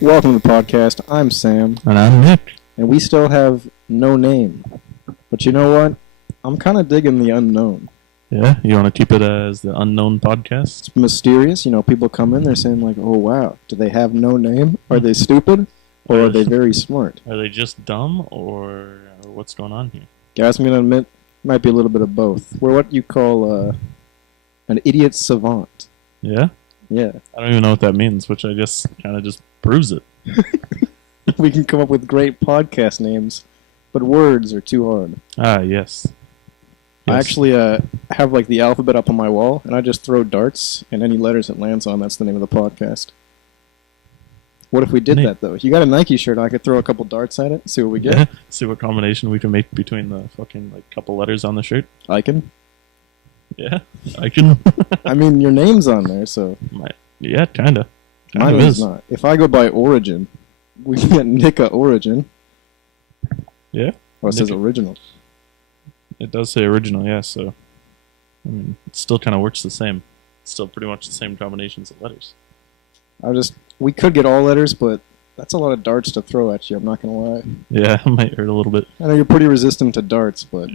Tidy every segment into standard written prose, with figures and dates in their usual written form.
Welcome to the podcast. I'm Sam. And I'm Nick. And we still have no name. But you know what? I'm kind of digging the unknown. Yeah? You want to keep it as the unknown podcast? It's mysterious. You know, people come in, they're saying like, oh wow, do they have no name? Are they stupid? Or are they very smart? Are they just dumb? Or what's going on here? Guys, I'm going to admit, might be a little bit of both. We're what you call an idiot savant. Yeah? Yeah. I don't even know what that means, which I guess kind of just proves it. We can come up with great podcast names, but words are too hard. Ah, yes. I actually have like the alphabet up on my wall, and I just throw darts, and any letters it lands on, that's the name of the podcast. What if we did that, though? If you got a Nike shirt, I could throw a couple darts at it and see what we get. Yeah. See what combination we can make between the fucking like couple letters on the shirt. I can. Yeah, I can. I mean, your name's on there, so... Yeah, kinda. Mine is not. If I go by Origin, we can get Nika Origin. Yeah? Oh, it says original. It does say original, yeah, so... I mean, it still kind of works the same. It's still pretty much the same combinations of letters. We could get all letters, but that's a lot of darts to throw at you, I'm not going to lie. Yeah, it might hurt a little bit. I know you're pretty resistant to darts, but...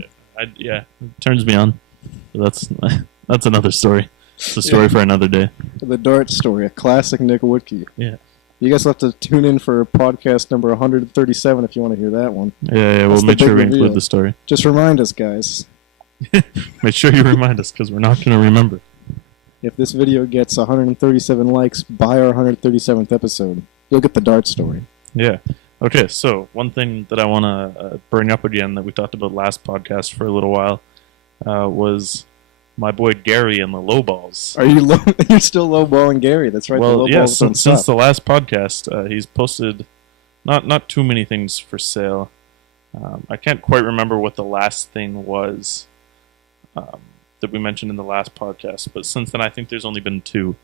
Yeah, it turns me on. But that's another story. It's a story for another day. The dart story, a classic Nick Woodkey. Yeah. You guys will have to tune in for podcast number 137 if you want to hear that one. Yeah, we'll make sure we include the story. Just remind us, guys. Make sure you remind us, because we're not going to remember. If this video gets 137 likes by our 137th episode, you'll get the dart story. Yeah. Okay, so one thing that I want to bring up again that we talked about last podcast for a little while was my boy Gary and the lowballs. Are you you're still lowballing Gary? That's right. Well, yeah. Since the last podcast, he's posted not too many things for sale. I can't quite remember what the last thing was that we mentioned in the last podcast, but since then I think there's only been two.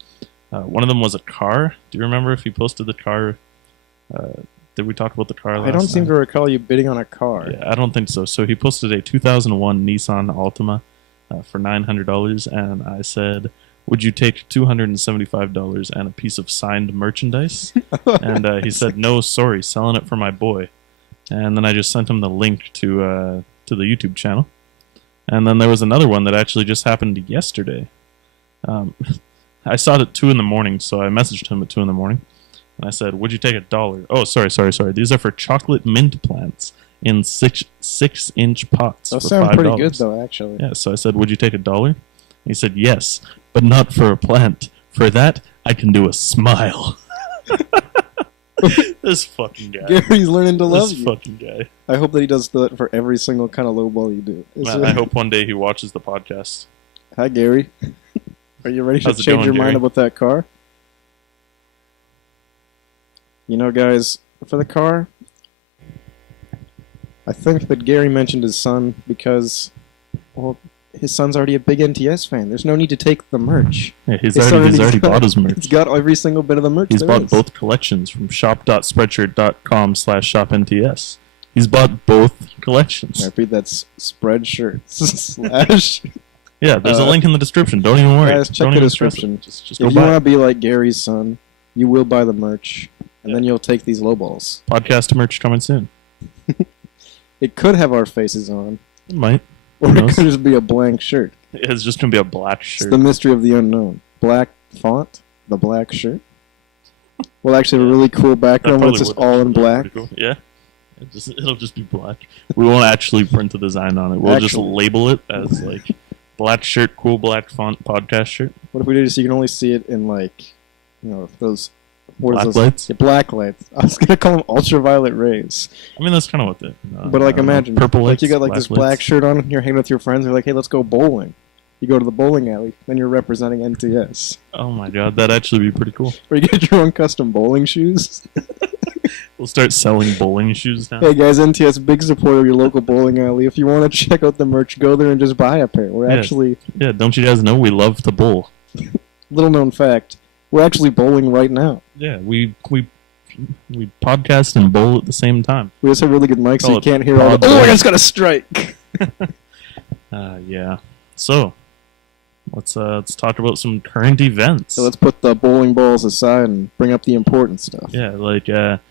One of them was a car. Do you remember if he posted the car? Did we talk about the car last I don't seem time? to recall you bidding on a car. Yeah, I don't think so. So he posted a 2001 Nissan Altima for $900, and I said, would you take $275 and a piece of signed merchandise? And he said, no, sorry, selling it for my boy. And then I just sent him the link to the YouTube channel. And then there was another one that actually just happened yesterday. I saw it at 2 in the morning, so I messaged him at 2 in the morning. And I said, would you take $1? Oh, sorry. These are for chocolate mint plants in 6-inch pots. Those for sound $5. pretty good, though, actually. Yeah, so I said, would you take $1? He said, yes, but not for a plant. For that, I can do a smile. This fucking guy. Gary's learning to love you. This fucking guy. I hope that he does that for every single kind of lowball you do. I hope one day he watches the podcast. Hi, Gary. Are you ready to How's it change going, your mind Gary? about that car? You know, guys, for the car, I think that Gary mentioned his son because, well, his son's already a big NTS fan. There's no need to take the merch. Yeah, he's already bought his merch. He's got every single bit of the merch. He's bought both collections from shop.spreadshirt.com/shopnts. He's bought both collections. I repeat, that's Spreadshirt/ Yeah, there's a link in the description. Don't even worry. Guys, check the description. Just if go you buy want to it. be like Gary's son, you will buy the merch, and then you'll take these lowballs. Podcast merch coming soon. It could have our faces on. It might. Or it could just be a blank shirt. It's just going to be a black shirt. It's the mystery of the unknown. Black font, the black shirt. We'll actually have a really cool background where it's just all in black. Cool. Yeah. It'll just be black. We won't actually print the design on it. We'll just label it as like black shirt, cool black font, podcast shirt. What if we did it so you can only see it in like, you know, those... Black lights? Yeah, black lights. I was going to call them ultraviolet rays. I mean, that's kind of what the... but like imagine, purple lights, like you got like this black shirt on and you're hanging with your friends. They're like, hey, let's go bowling. You go to the bowling alley, then you're representing NTS. Oh my god, that'd actually be pretty cool. Or you get your own custom bowling shoes. We'll start selling bowling shoes now. Hey guys, NTS, big supporter of your local bowling alley. If you want to check out the merch, go there and just buy a pair. We're actually... Yeah, don't you guys know we love to bowl? Little known fact, we're actually bowling right now. Yeah, we podcast and bowl at the same time. We just have really good mics so you can't hear all the... Oh, I just got a strike! Yeah. So, let's talk about some current events. So let's put the bowling balls aside and bring up the important stuff. Yeah, like the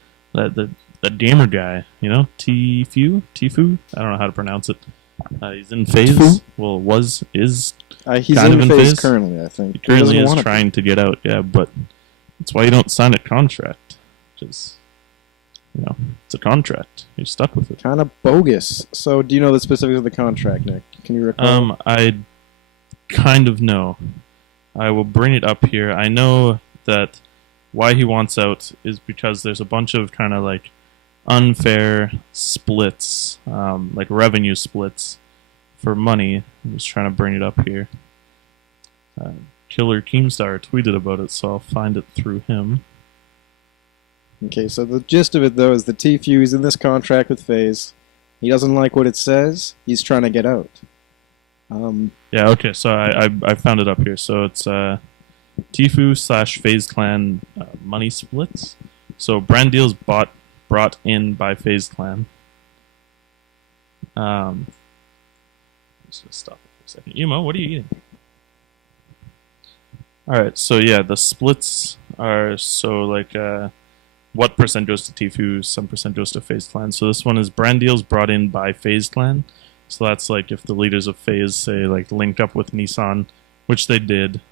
gamer guy, you know, Tfue. I don't know how to pronounce it. He's in FaZe. Tfue? Well, is He's kind in of in FaZe FaZe currently, I think. He currently doesn't is wanna trying to get out. Yeah, but that's why you don't sign a contract. Just, you know, it's a contract. You're stuck with it. kind of bogus. So, do you know the specifics of the contract, Nick? Can you recall? I kind of know. I will bring it up here. I know that why he wants out is because there's a bunch of kind of like unfair splits, like revenue splits for money. I'm just trying to bring it up here. Killer Keemstar tweeted about it, so I'll find it through him. Okay, so the gist of it, though, is that Tfue is in this contract with FaZe. He doesn't like what it says. He's trying to get out. Yeah, okay, so I found it up here. So it's Tfue / FaZe Clan money splits. So brand deals brought in by FaZe Clan. I'm just gonna stop it for a second. Emo, what are you eating? Alright, so yeah, the splits are so like what percent goes to Tfue, some percent goes to FaZe Clan. So this one is brand deals brought in by FaZe Clan. So that's like if the leaders of FaZe say like link up with Nissan, which they did.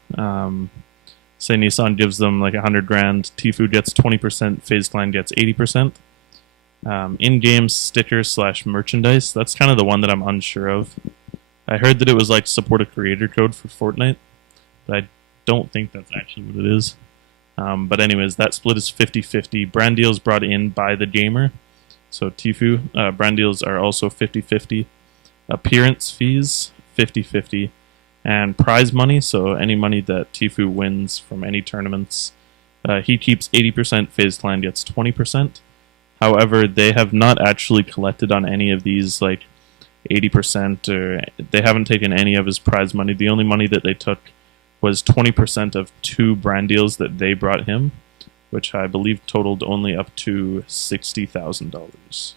Say Nissan gives them like 100 grand, Tfue gets 20%, FaZe Clan gets 80%. In-game sticker / merchandise, that's kind of the one that I'm unsure of. I heard that it was like support a creator code for Fortnite, but I don't think that's actually what it is. But anyways, that split is 50-50. Brand deals brought in by the gamer. So Tfue, brand deals are also 50-50. Appearance fees, 50-50. And prize money, so any money that Tfue wins from any tournaments, he keeps 80%, FaZe Clan gets 20%. However, they have not actually collected on any of these, like 80%, or they haven't taken any of his prize money. The only money that they took was 20% of 2 brand deals that they brought him, which I believe totaled only up to $60,000.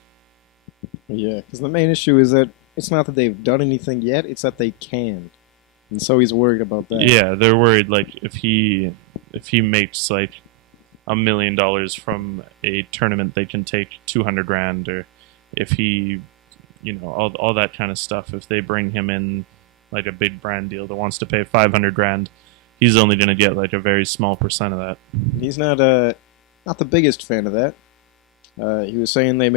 Yeah, because the main issue is that it's not that they've done anything yet, it's that they can. And so he's worried about that. Yeah, they're worried like if he makes like $1 million from a tournament, they can take 200 grand, or if he, you know, all that kind of stuff. If they bring him in like a big brand deal that wants to pay 500 grand, he's only going to get like a very small percent of that. He's not the biggest fan of that. He was saying they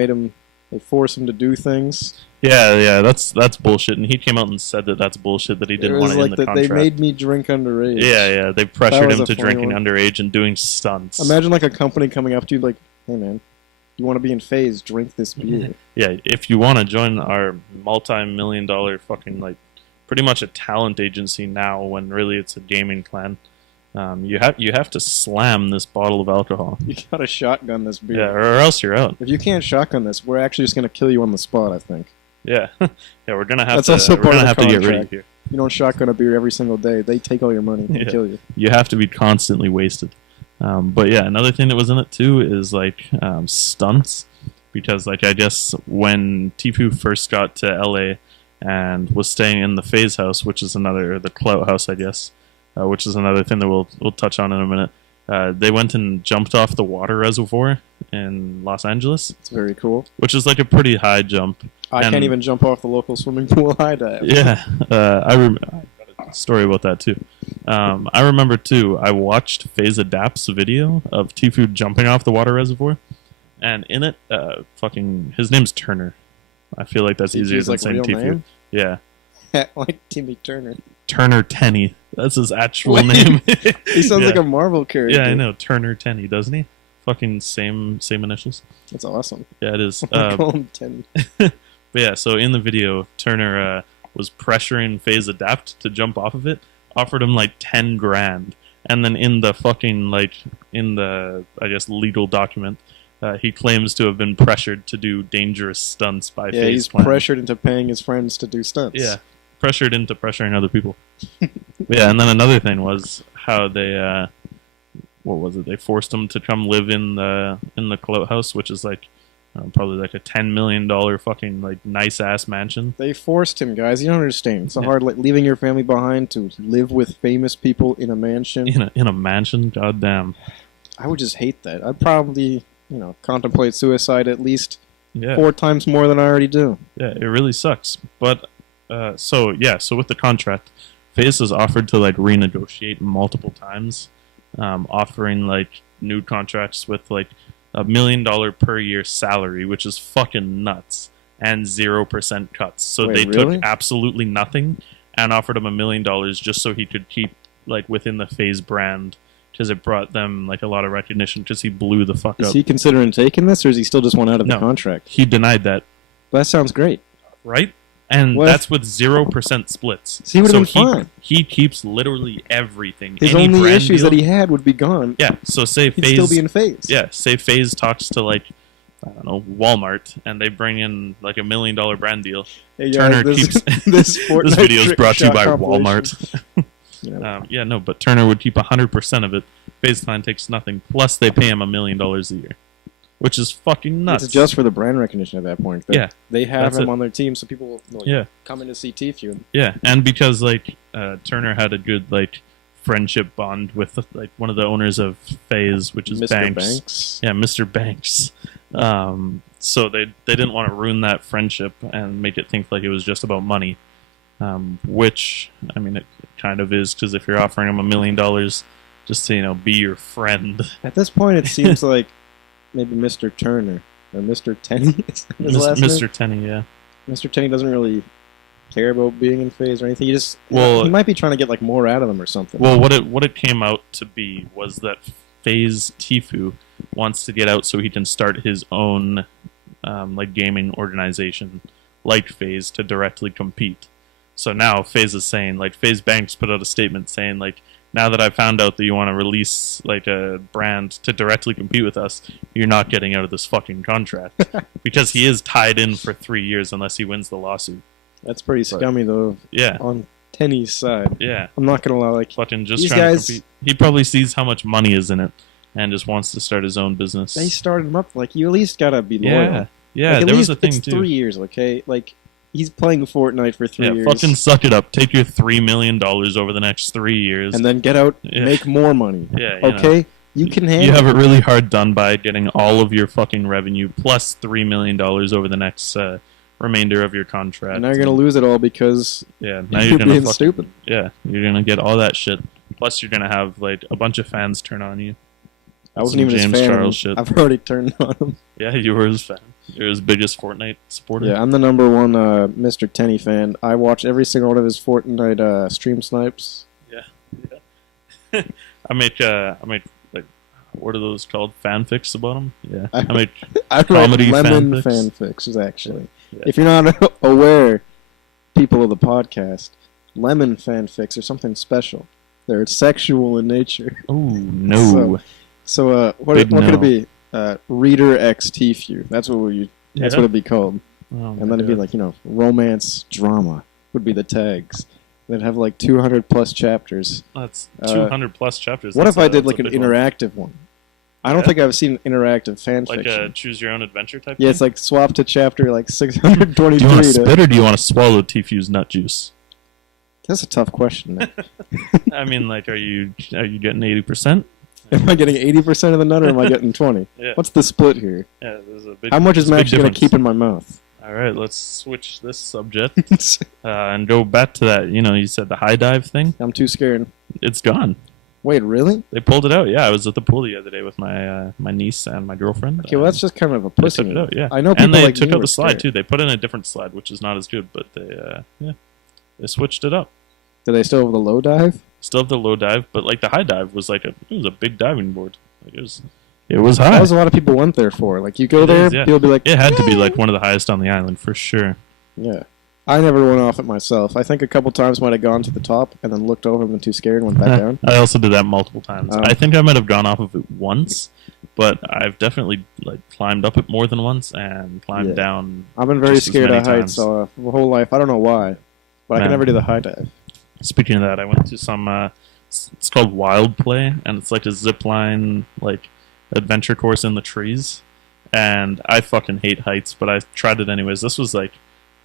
force him to do things. Yeah, that's bullshit. And he came out and said that that's bullshit, that he didn't want it in the contract. They made me drink underage. Yeah, they pressured him to drinking underage and doing stunts. Imagine like a company coming up to you like, hey man, you want to be in FaZe, drink this beer. Yeah, if you want to join our multi-million-dollar fucking, like, pretty much a talent agency now, when really it's a gaming clan, you have to slam this bottle of alcohol. You gotta shotgun this beer. Yeah, or else you're out. If you can't shotgun this, we're actually just gonna kill you on the spot, I think. Yeah, yeah, we're gonna have That's to. Also we're gonna have to get contract. rid of you. You don't shotgun a beer every single day. They take all your money and kill you. You have to be constantly wasted. But yeah, another thing that was in it too is like stunts, because like I guess when Tfue first got to LA and was staying in the FaZe house, which is the Clout house, I guess, which is another thing that we'll touch on in a minute. They went and jumped off the water reservoir in Los Angeles. It's very cool. Which is like a pretty high jump. I can't even jump off the local swimming pool high dive. Yeah, I got a story about that too. I remember too, I watched FaZe Adapt's video of Tfue jumping off the water reservoir, and in it, his name's Turner. I feel like that's easier than saying Tfue. Name? Yeah. Like Timmy Turner. Turner Tenney. That's his actual name. He sounds like a Marvel character. Yeah, I know. Turner Tenney, doesn't he? Fucking same initials. That's awesome. Yeah, it is. Call him Tenney. But yeah, so in the video, Turner was pressuring FaZe Adapt to jump off of it, offered him like 10 grand, and then in the I guess legal document, he claims to have been pressured to do dangerous stunts by FaZe. Yeah, he's pressured into paying his friends to do stunts. Yeah, pressured into pressuring other people. Yeah, and then another thing was how they, what was it? They forced him to come live in the Clout house, which is like probably like a $10 million fucking like nice ass mansion. They forced him, guys. You don't understand. It's so hard, like leaving your family behind to live with famous people in a mansion. In a mansion, goddamn. I would just hate that. I'd probably, contemplate suicide at least Yeah. 4 times more than I already do. Yeah, it really sucks. But so with the contract, FaZe has offered to like renegotiate multiple times, offering like new contracts with like $1 million per year salary, which is fucking nuts, and 0% cuts. So Wait, they really? took absolutely nothing and offered him $1 million just so he could keep like within the FaZe brand, because it brought them like a lot of recognition because he blew the fuck Is up. he considering taking this, or is he still just want out of the No. contract? He denied that, That sounds great. right? And What? that's with 0% splits. So he would've been he, fine. He keeps literally everything. His Any only brand issues deal- that he had would be gone. Yeah, so say He'd FaZe... still be in FaZe. Yeah, say FaZe talks to like, I don't know, Walmart, and they bring in like $1 million brand deal. Hey, Turner this, keeps... this This video is trick brought to you shot by compilation. Walmart. But Turner would keep 100% of it. FaZe Clan takes nothing. Plus, they pay him $1 million a year, which is fucking nuts. It's just for the brand recognition at that point. Yeah, They have that's him it. on their team, so people will Yeah. come in to see Tfue. Yeah, and because like Turner had a good like friendship bond with like one of the owners of FaZe, which is Mr. Banks. Yeah, Mr. Banks. So they didn't want to ruin that friendship and make it think like it was just about money, which I mean it kind of is, because if you're offering him $1 million just to be your friend, At this point, it seems like maybe Mr. Turner or Mr. Tenney is his last name. Mr. Tenney, yeah. Mr. Tenney doesn't really care about being in FaZe or anything. He just Well- he might be trying to get like more out of them or something. Well, what it came out to be was that FaZe Tfue wants to get out so he can start his own like gaming organization like FaZe to directly compete. So now FaZe is saying, like, FaZe Banks put out a statement saying, like, now that I found out that you want to release like a brand to directly compete with us, you're not getting out of this fucking contract, because he is tied in for 3 years unless he wins the lawsuit. That's pretty scummy though. Yeah, On Tenney's side, yeah. I'm not gonna lie. Like Fucking just these trying guys- to compete. He probably sees how much money is in it and just wants to start his own business. they started him up. Like you at least gotta be loyal. Yeah, yeah. Like, at There was least a thing it's too. 3 years, okay? Like he's playing Fortnite for 3 Yeah, years, fucking suck it up. Take your $3 million over the next 3 years. and then get out, Yeah. make more money. Yeah, you know. Okay, you can handle. You have it really hard done by getting all of your fucking revenue plus $3 million over the next remainder of your contract. And now you're gonna lose it all because Yeah, now you're you're gonna being fucking, stupid. Yeah, you're gonna get all that shit. Plus, you're gonna have like a bunch of fans turn on you. I wasn't Some even James his fan. Charles shit. I've already turned on him. Yeah, you were his fan. You're his biggest Fortnite supporter. Yeah, I'm the number one Mr. Tenney fan. I watch every single one of his Fortnite stream snipes. Yeah. I make like, what are those called? Fanfics about him? Yeah. I- I make I write Comedy lemon fanfics. fanfics, actually. Yeah. If you're not aware, people of the podcast, lemon fanfics are something special. They're sexual in nature. Oh no. So what Big could no. it be? Reader X Tfue. That's what Yeah? it'd be called. Oh, And then it'd be like, romance drama would be the tags. They'd have like 200 plus chapters. that's 200 plus chapters. What That's if I a- did that's like a an big one. interactive one? I don't Yeah. think I've seen interactive fan Like fiction. a choose your own adventure type Yeah, thing? it's like swap to chapter like 623. Do you want to spit or do you want to swallow Tfue's nut juice? That's a tough question. Man. I mean, like, are you getting 80%? Am I getting 80% of the nut or am I getting 20? Yeah. What's the split here? Yeah, there's a big. How much is there's a big Max going to difference. keep in my mouth? All right, let's switch this subject and go back to that. You said the high dive thing. I'm too scared. It's gone. Wait, really? They pulled it out. Yeah, I was at the pool the other day with my my niece and my girlfriend. Okay, well, that's just kind of a They pussy took it move. out. Yeah, I know people and they like took me out were the slide scared. too. They put in a different slide, which is not as good, but they switched it up. Do they still have the low dive? Still have the low dive, but like the high dive was like it was a big diving board. Like it was high. That was a lot of people went there for. Like, you go It there, is, yeah. people be like, It had to be like one of the highest on the island for sure. yeah. I never went off it myself. I think a couple times might have gone to the top and then looked over and been too scared and went back down. I also did that multiple times. Oh. I think I might have gone off of it once, but I've definitely like climbed up it more than once and climbed Yeah. down. I've been very Just as scared many of heights times. my whole life. I don't know why, but I Man. can never do the high dive. Speaking of that, I went to some. It's called Wild Play, and it's like a zip line like adventure course in the trees. and I fucking hate heights, but I tried it anyways. This was like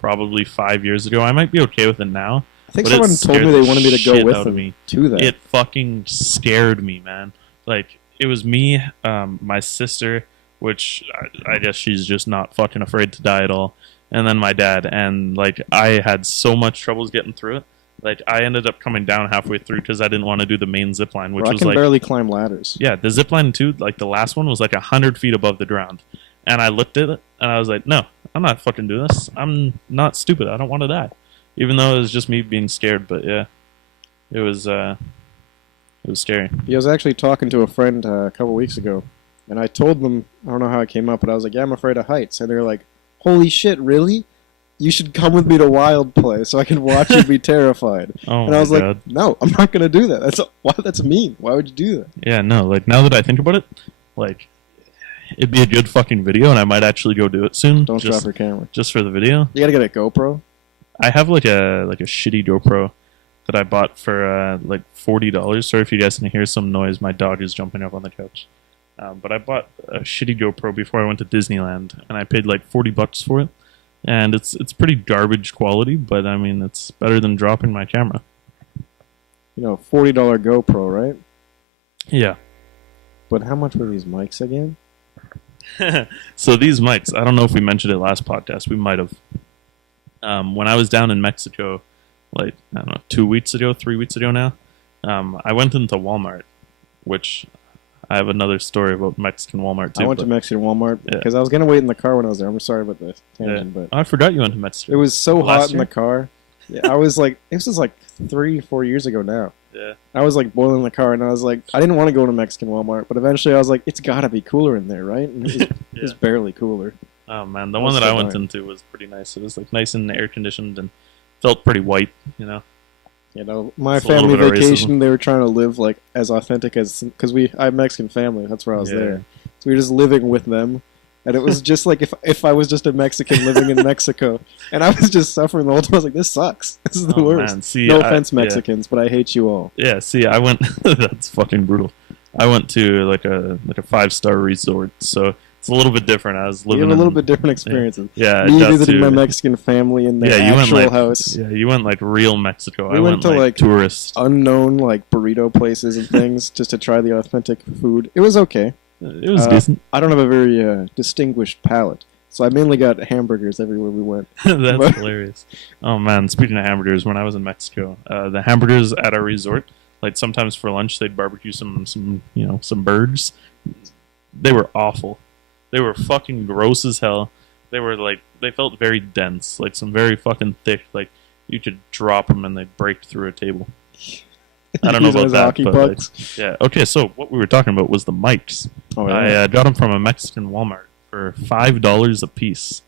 probably 5 years ago. I might be okay with it now. I think someone told me they wanted me to go with them to that. It fucking scared me, man. Like, it was me, my sister, which I guess she's just not fucking afraid to die at all, and then my dad. And, like, I had so much troubles getting through it. Like, I ended up coming down halfway through because I didn't want to do the main zip line, which was like... I can barely climb ladders. Yeah, the zip line, too, like, the last one was like 100 feet above the ground. And I looked at it, and I was like, no, I'm not fucking doing this. I'm not stupid. I don't want to die. Even though it was just me being scared, but yeah. It was scary. Yeah, I was actually talking to a friend a couple weeks ago, and I told them, I don't know how it came up, but I was like, yeah, I'm afraid of heights. And they were like, holy shit, really? You should come with me to Wild Play so I can watch you be terrified. And I was like, no, I'm not going to do that. That's mean. Why would you do that? Yeah, no, like, now that I think about it, like, it'd be a good fucking video, and I might actually go do it soon. Don't drop your camera. Just for the video. You got to get a GoPro? I have like a shitty GoPro that I bought for like $40. Sorry if you guys can hear some noise. My dog is jumping up on the couch. But I bought a shitty GoPro before I went to Disneyland, and I paid like $40 for it. And it's pretty garbage quality, but I mean it's better than dropping my camera. You know, $40 GoPro, right? Yeah. But how much were these mics again? So these mics, I don't know if we mentioned it last podcast. We might have. When I was down in Mexico, like, I don't know, 3 weeks ago now, I went into Walmart, which I have another story about Mexican Walmart too. I went to Mexican Walmart because I was going to wait in the car when I was there. I'm sorry about the tangent, but I forgot you went to Mexico. It was so hot in the car. Yeah, I was like, this was like 3-4 years ago now. Yeah. I was like boiling the car, and I was like, I didn't want to go to Mexican Walmart, but eventually I was like, it's got to be cooler in there, right? And it was barely cooler. Oh man, the one that I went into was pretty nice. It was like nice and air conditioned and felt pretty white, you know. You know, my family vacation, they were trying to live like as authentic as, because I have Mexican family, that's where I was there. So we were just living with them, and it was just like if I was just a Mexican living in Mexico, and I was just suffering the whole time. I was like, this sucks. This is the worst. Man. See, no offense, Mexicans, but I hate you all. Yeah, see, I went. That's fucking brutal. I went to like a 5-star resort, so it's a little bit different. I was living. You have a little bit different experiences. Yeah, me visiting my Mexican family in their actual house. Yeah, you went like real Mexico. We went to like tourist, unknown like burrito places and things just to try the authentic food. It was okay. It was decent. I don't have a very distinguished palate, so I mainly got hamburgers everywhere we went. That's hilarious. Oh man, speaking of hamburgers, when I was in Mexico, the hamburgers at our resort, like sometimes for lunch they'd barbecue some birds. They were awful. They were fucking gross as hell. They were like, they felt very dense, like some very fucking thick, like you could drop them and they'd break through a table. I don't know about that, but like, yeah. Okay, so what we were talking about was the mics. Oh, yeah. I got them from a Mexican Walmart for $5 a piece,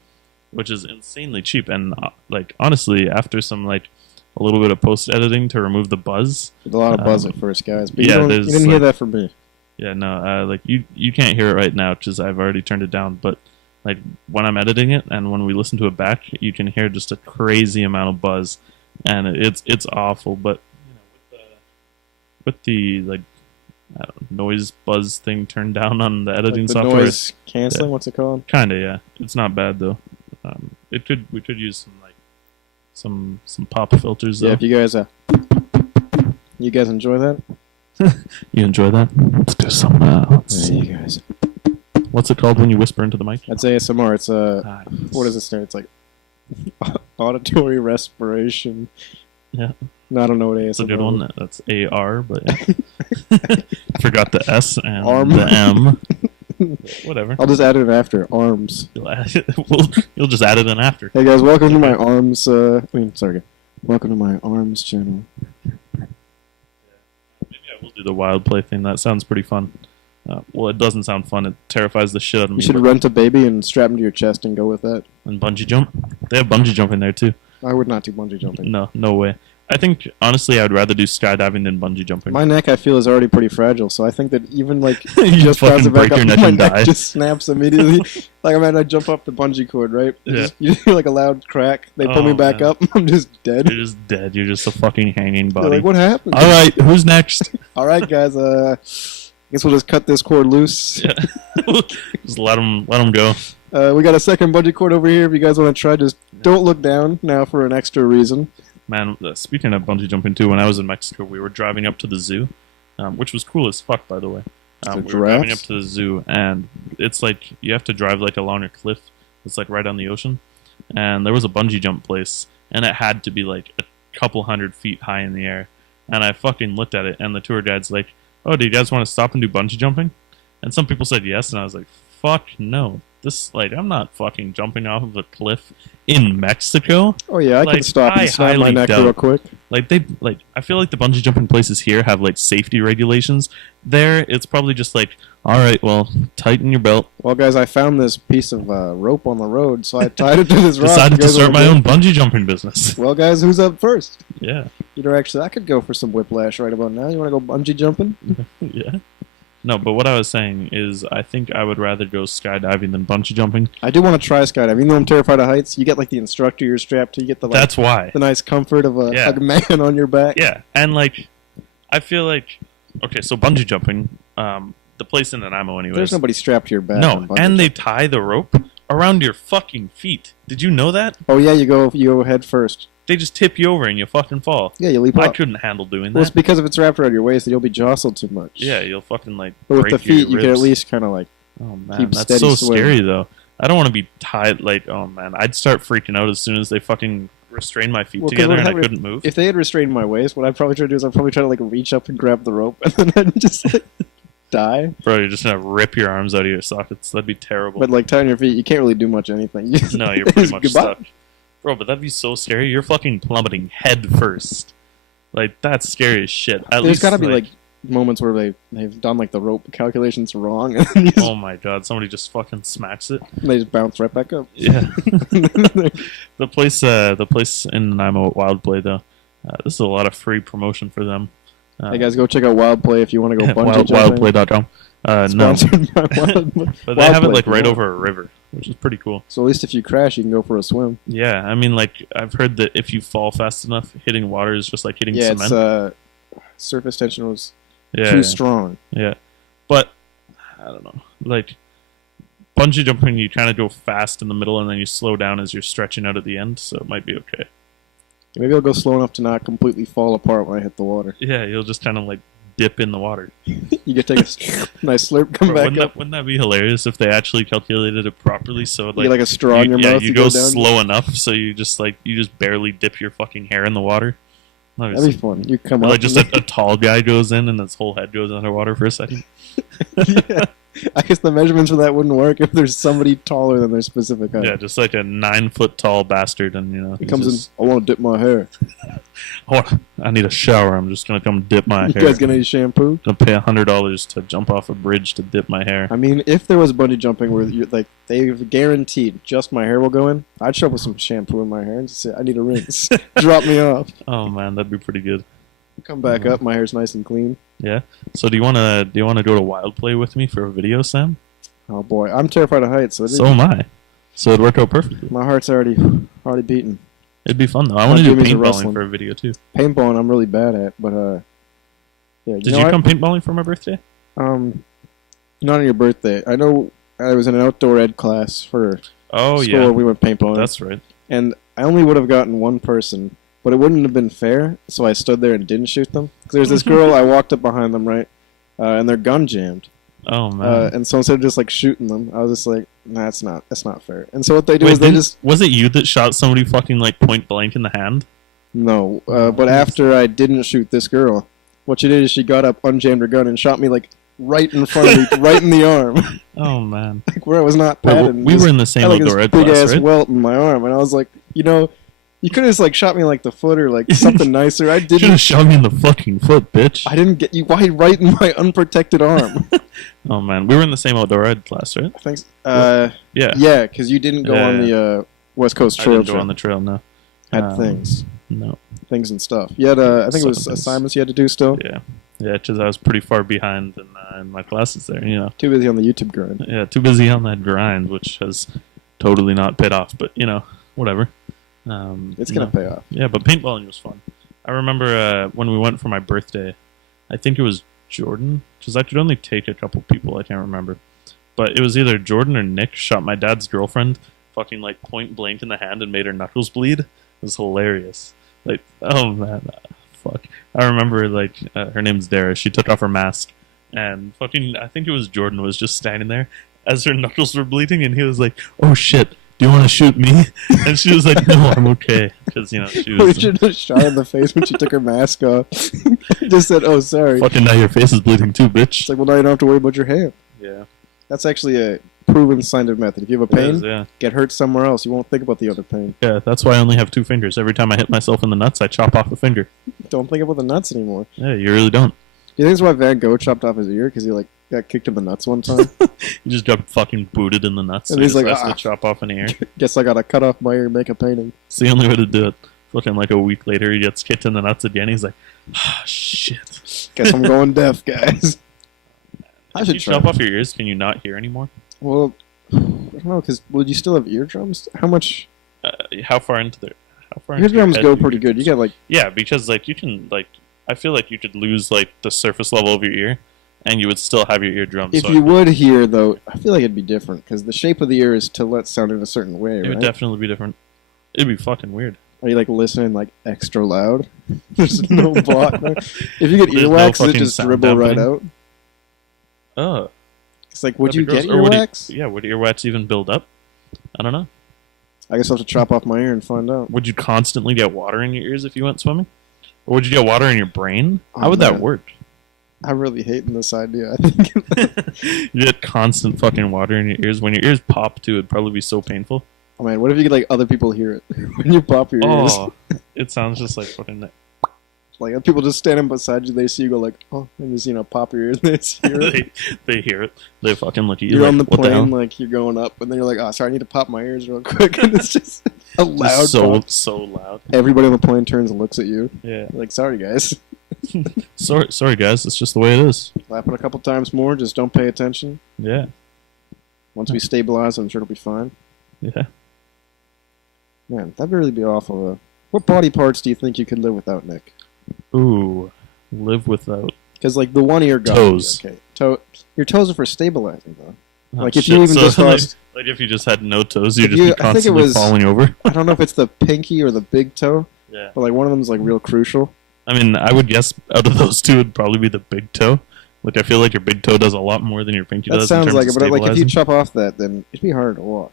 which is insanely cheap. And like honestly, after some like a little bit of post editing to remove the buzz, there's a lot of buzz at first, guys. But you didn't hear that from me. Yeah, no, like you can't hear it right now because I've already turned it down. But like when I'm editing it and when we listen to it back, you can hear just a crazy amount of buzz, and it's awful. But with the like I don't know, noise buzz thing turned down on the editing software, noise canceling. What's it called? Kinda, yeah. It's not bad though. We could use some like some pop filters though. Yeah, if you guys enjoy that. You enjoy that? Let's do some. Let's see, you guys. What's it called when you whisper into the mic? That's ASMR. It's what does it stand? It's like auditory respiration. Yeah. No, I don't know what ASMR is. That's a good one. That's AR, but yeah. Forgot the S and the M. Whatever. I'll just add it after. Arms. You'll just add it in after. Hey guys, welcome to my arms. Welcome to my arms channel. We'll do the wild play thing. That sounds pretty fun. Well, it doesn't sound fun. It terrifies the shit out of me. You should rent a baby and strap him to your chest and go with that. And bungee jump. They have bungee jump in there too. I would not do bungee jumping. No way. I think honestly, I would rather do skydiving than bungee jumping. My neck, I feel, is already pretty fragile, so I think that even like you just fucking break your neck my and neck die. just snaps immediately. Like I jump up the bungee cord, right? Yeah. You hear like a loud crack. They pull me back up. I'm just dead. You're just dead. You're just a fucking hanging body. They're like, what happened? All right, who's next? All right, guys. Guess we'll just cut this cord loose. Yeah. Just let them go. We got a second bungee cord over here. If you guys want to try, just don't look down now for an extra reason. Man, speaking of bungee jumping too, when I was in Mexico, we were driving up to the zoo, which was cool as fuck, by the way. We were driving up to the zoo, and it's like you have to drive like along a cliff. It's like right on the ocean, and there was a bungee jump place, and it had to be like a couple 100 feet high in the air. And I fucking looked at it, and the tour guide's like, "Oh, do you guys want to stop and do bungee jumping?" And some people said yes, and I was like, "Fuck no." I'm not fucking jumping off of a cliff in Mexico. Oh yeah, I can stop and snap my neck real quick. I feel like the bungee jumping places here have like safety regulations. There, it's probably just like, all right, well, tighten your belt. Well, guys, I found this piece of rope on the road, so I tied it to this rock. Decided to start my own bungee jumping business. Well, guys, who's up first? Yeah. Actually, I could go for some whiplash right about now. You want to go bungee jumping? Yeah. No, but what I was saying is I think I would rather go skydiving than bungee jumping. I do want to try skydiving. Even though I'm terrified of heights, you get like the instructor you're strapped to. You get the That's why. The nice comfort of a man on your back. Yeah, and like I feel like okay, so bungee jumping, the place in Nanaimo anyways. There's nobody strapped to your back. No, and they tie the rope around your fucking feet. Did you know that? Oh yeah, you go head first. They just tip you over and you fucking fall. Yeah, you leap up. I couldn't handle doing that. Well, it's because if it's wrapped around your waist, then you'll be jostled too much. Yeah, you'll fucking like But with the feet, you ribs. can at least kind of like keep that's steady so swing. scary though. I don't want to be tied. Like, oh man, I'd start freaking out as soon as they fucking restrain my feet together and I couldn't move. If they had restrained my waist, what I'd probably try to do is I'd probably try to like reach up and grab the rope and then I'd just like die. Bro, you're just gonna rip your arms out of your sockets. That'd be terrible. But like tying your feet, you can't really do much anything. No, you're pretty much stuck. Bro, but that'd be so scary. You're fucking plummeting head first. Like, that's scary as shit. There's gotta be like moments where they've done like the rope calculations wrong. And oh my god, somebody just fucking smacks it. They just bounce right back up. Yeah. The place in Nanaimo at Wild Play though. This is a lot of free promotion for them. Hey guys, go check out Wild Play if you want to go bungee jumping. Wildplay.com. No. Sponsored by Wild But they have it like right over a river, which is pretty cool. So at least if you crash, you can go for a swim. Yeah, I mean, like I've heard that if you fall fast enough, hitting water is just like hitting cement. Yeah, it's surface tension was too strong. Yeah, but I don't know. Like bungee jumping, you kind of go fast in the middle and then you slow down as you're stretching out at the end, so it might be okay. Maybe I'll go slow enough to not completely fall apart when I hit the water. Yeah, you'll just kind of like dip in the water. You get to take a nice slurp, come back up. Wouldn't that be hilarious if they actually calculated it properly? So like, you get like a straw in your mouth. You go slow enough so you just barely dip your fucking hair in the water. That'd be fun. You come up. Like just a tall guy goes in and his whole head goes underwater for a second. Yeah. I guess the measurements for that wouldn't work if there's somebody taller than their specific height. Yeah, just like a 9-foot tall bastard, and you know he comes in. I want to dip my hair. Oh, I need a shower. I'm just gonna come dip my hair. You guys gonna need shampoo? I'm gonna pay $100 to jump off a bridge to dip my hair. I mean, if there was bungee jumping where they've guaranteed just my hair will go in, I'd show up with some shampoo in my hair and just say I need a rinse. Drop me off. Oh man, that'd be pretty good. Come back up. My hair's nice and clean. Yeah. So do you wanna go to Wild Play with me for a video, Sam? Oh boy, I'm terrified of heights. So am I. So it'd work out perfectly. My heart's already beaten. It'd be fun though. I want to do paintballing for a video too. Paintballing, I'm really bad at, but yeah. Did you come paintballing for my birthday? Not on your birthday. I know I was in an outdoor ed class for school. Yeah. We went paintballing. That's right. And I only would have gotten one person. But it wouldn't have been fair, so I stood there and didn't shoot them. Because there's this girl, I walked up behind them, right, and their gun jammed. Oh man! And so instead of just like shooting them, I was just like, nah, that's not fair. And so what they do is they just was it you that shot somebody fucking like point blank in the hand? No, but after I didn't shoot this girl, what she did is she got up, unjammed her gun, and shot me like right in front of me, right in the arm. Oh man! Like where I was not padded. We were in the same outdoor ed class, right? Big ass welt in my arm, and I was like, you could have just like shot me like the foot or like something nicer. I didn't. Should have shot me in the fucking foot, bitch. I didn't get you. Why right in my unprotected arm? Oh man, we were in the same outdoor ed class, right? Thanks. Yeah. Yeah, because you didn't go on the West Coast Trail. I didn't go on the trail, no. Had things. No. Things and stuff. You had, I think it was assignments you had to do still. Yeah. Yeah, because I was pretty far behind in my classes there, you know. Too busy on the YouTube grind. Yeah, too busy on that grind, which has totally not paid off. But whatever. It's gonna pay off. Yeah, but paintballing was fun. I remember when we went for my birthday. I think it was Jordan, because I could only take a couple people. I can't remember, but it was either Jordan or Nick shot my dad's girlfriend, fucking like point blank in the hand and made her knuckles bleed. It was hilarious. Like, oh man, fuck. I remember like her name's Dara. She took off her mask, and fucking I think it was Jordan was just standing there as her knuckles were bleeding, and he was like, "Oh shit, do you want to shoot me?" And she was like, "No, I'm okay," because you know she was. We should have shot her in the face when she took her mask off. Just said, "Oh, sorry." Fucking now your face is bleeding too, bitch. It's like, well, now you don't have to worry about your hand. Yeah, that's actually a proven scientific method. If you have a pain, yeah. Get hurt somewhere else. You won't think about the other pain. Yeah, that's why I only have 2 fingers. Every time I hit myself in the nuts, I chop off a finger. Don't think about the nuts anymore. Yeah, you really don't. Do you think that's why Van Gogh chopped off his ear? Because he like got kicked in the nuts one time. You just got fucking booted in the nuts. And So he's like, has to chop off an ear. Guess I gotta cut off my ear and make a painting. It's the only way to do it. Fucking like a week later, he gets kicked in the nuts again. He's like, ah, shit. Guess I'm going deaf, guys. I If should you try. chop off your ears, can you not hear anymore? Well, I don't know, because would you still have eardrums? How much? How far into the? How far? Into Eardrums your go head do pretty good. You got like. Yeah, because like you can like, I feel like you could lose like the surface level of your ear, and you would still have your eardrums. If so you would hear though, I feel like it'd be different because the shape of the ear is to let sound in a certain way, it right? would definitely be different. It'd be fucking weird. Are you like listening like extra loud? There's no block. If you get There's no earwax, does it fucking just sound dribble right dampening. out? Oh, It's like, would that'd you be gross. get Or would earwax? yeah, would earwax even build up? I don't know. I guess I'll have to chop off my ear and find out. Would you constantly get water in your ears if you went swimming? Or would you get water in your brain? Oh, How would that man. work? I'm really hating this idea. I think. You get constant fucking water in your ears. When your ears pop too, it'd probably be so painful. Oh man, what if you could like other people hear it when you pop your ears? Oh, it sounds just like fucking. Like if people just standing beside you, they see you go like, oh, and just pop your ears, and they just hear it. they hear it. They fucking look at you. You're like, on the what the hell? plane, like you're going up, and then you're like, oh, sorry, I need to pop my ears real quick, and it's just a loud pop. so loud. Everybody on the plane turns and looks at you. Yeah. You're like, sorry guys. Sorry guys. It's just the way it is. Slap it a couple times more. Just don't pay attention. Yeah. Once we stabilize, I'm sure it'll be fine. Yeah. Man, that'd really be awful. What body parts do you think you could live without, Nick? Ooh. Live without. Because like the one ear got Toes. Okay. Your toes are for stabilizing, though. Oh, Like if shit. you even So, just lost, like if you just had no toes, you'd If just you- be I think it constantly was- falling over. I don't know if it's the pinky or the big toe, Yeah. but like one of them's like real crucial. I mean, I would guess out of those two, it'd probably be the big toe. Like, I feel like your big toe does a lot more than your pinky That does. sounds in like terms it, of but like if you stabilizing. chop off that, then it'd be harder to walk.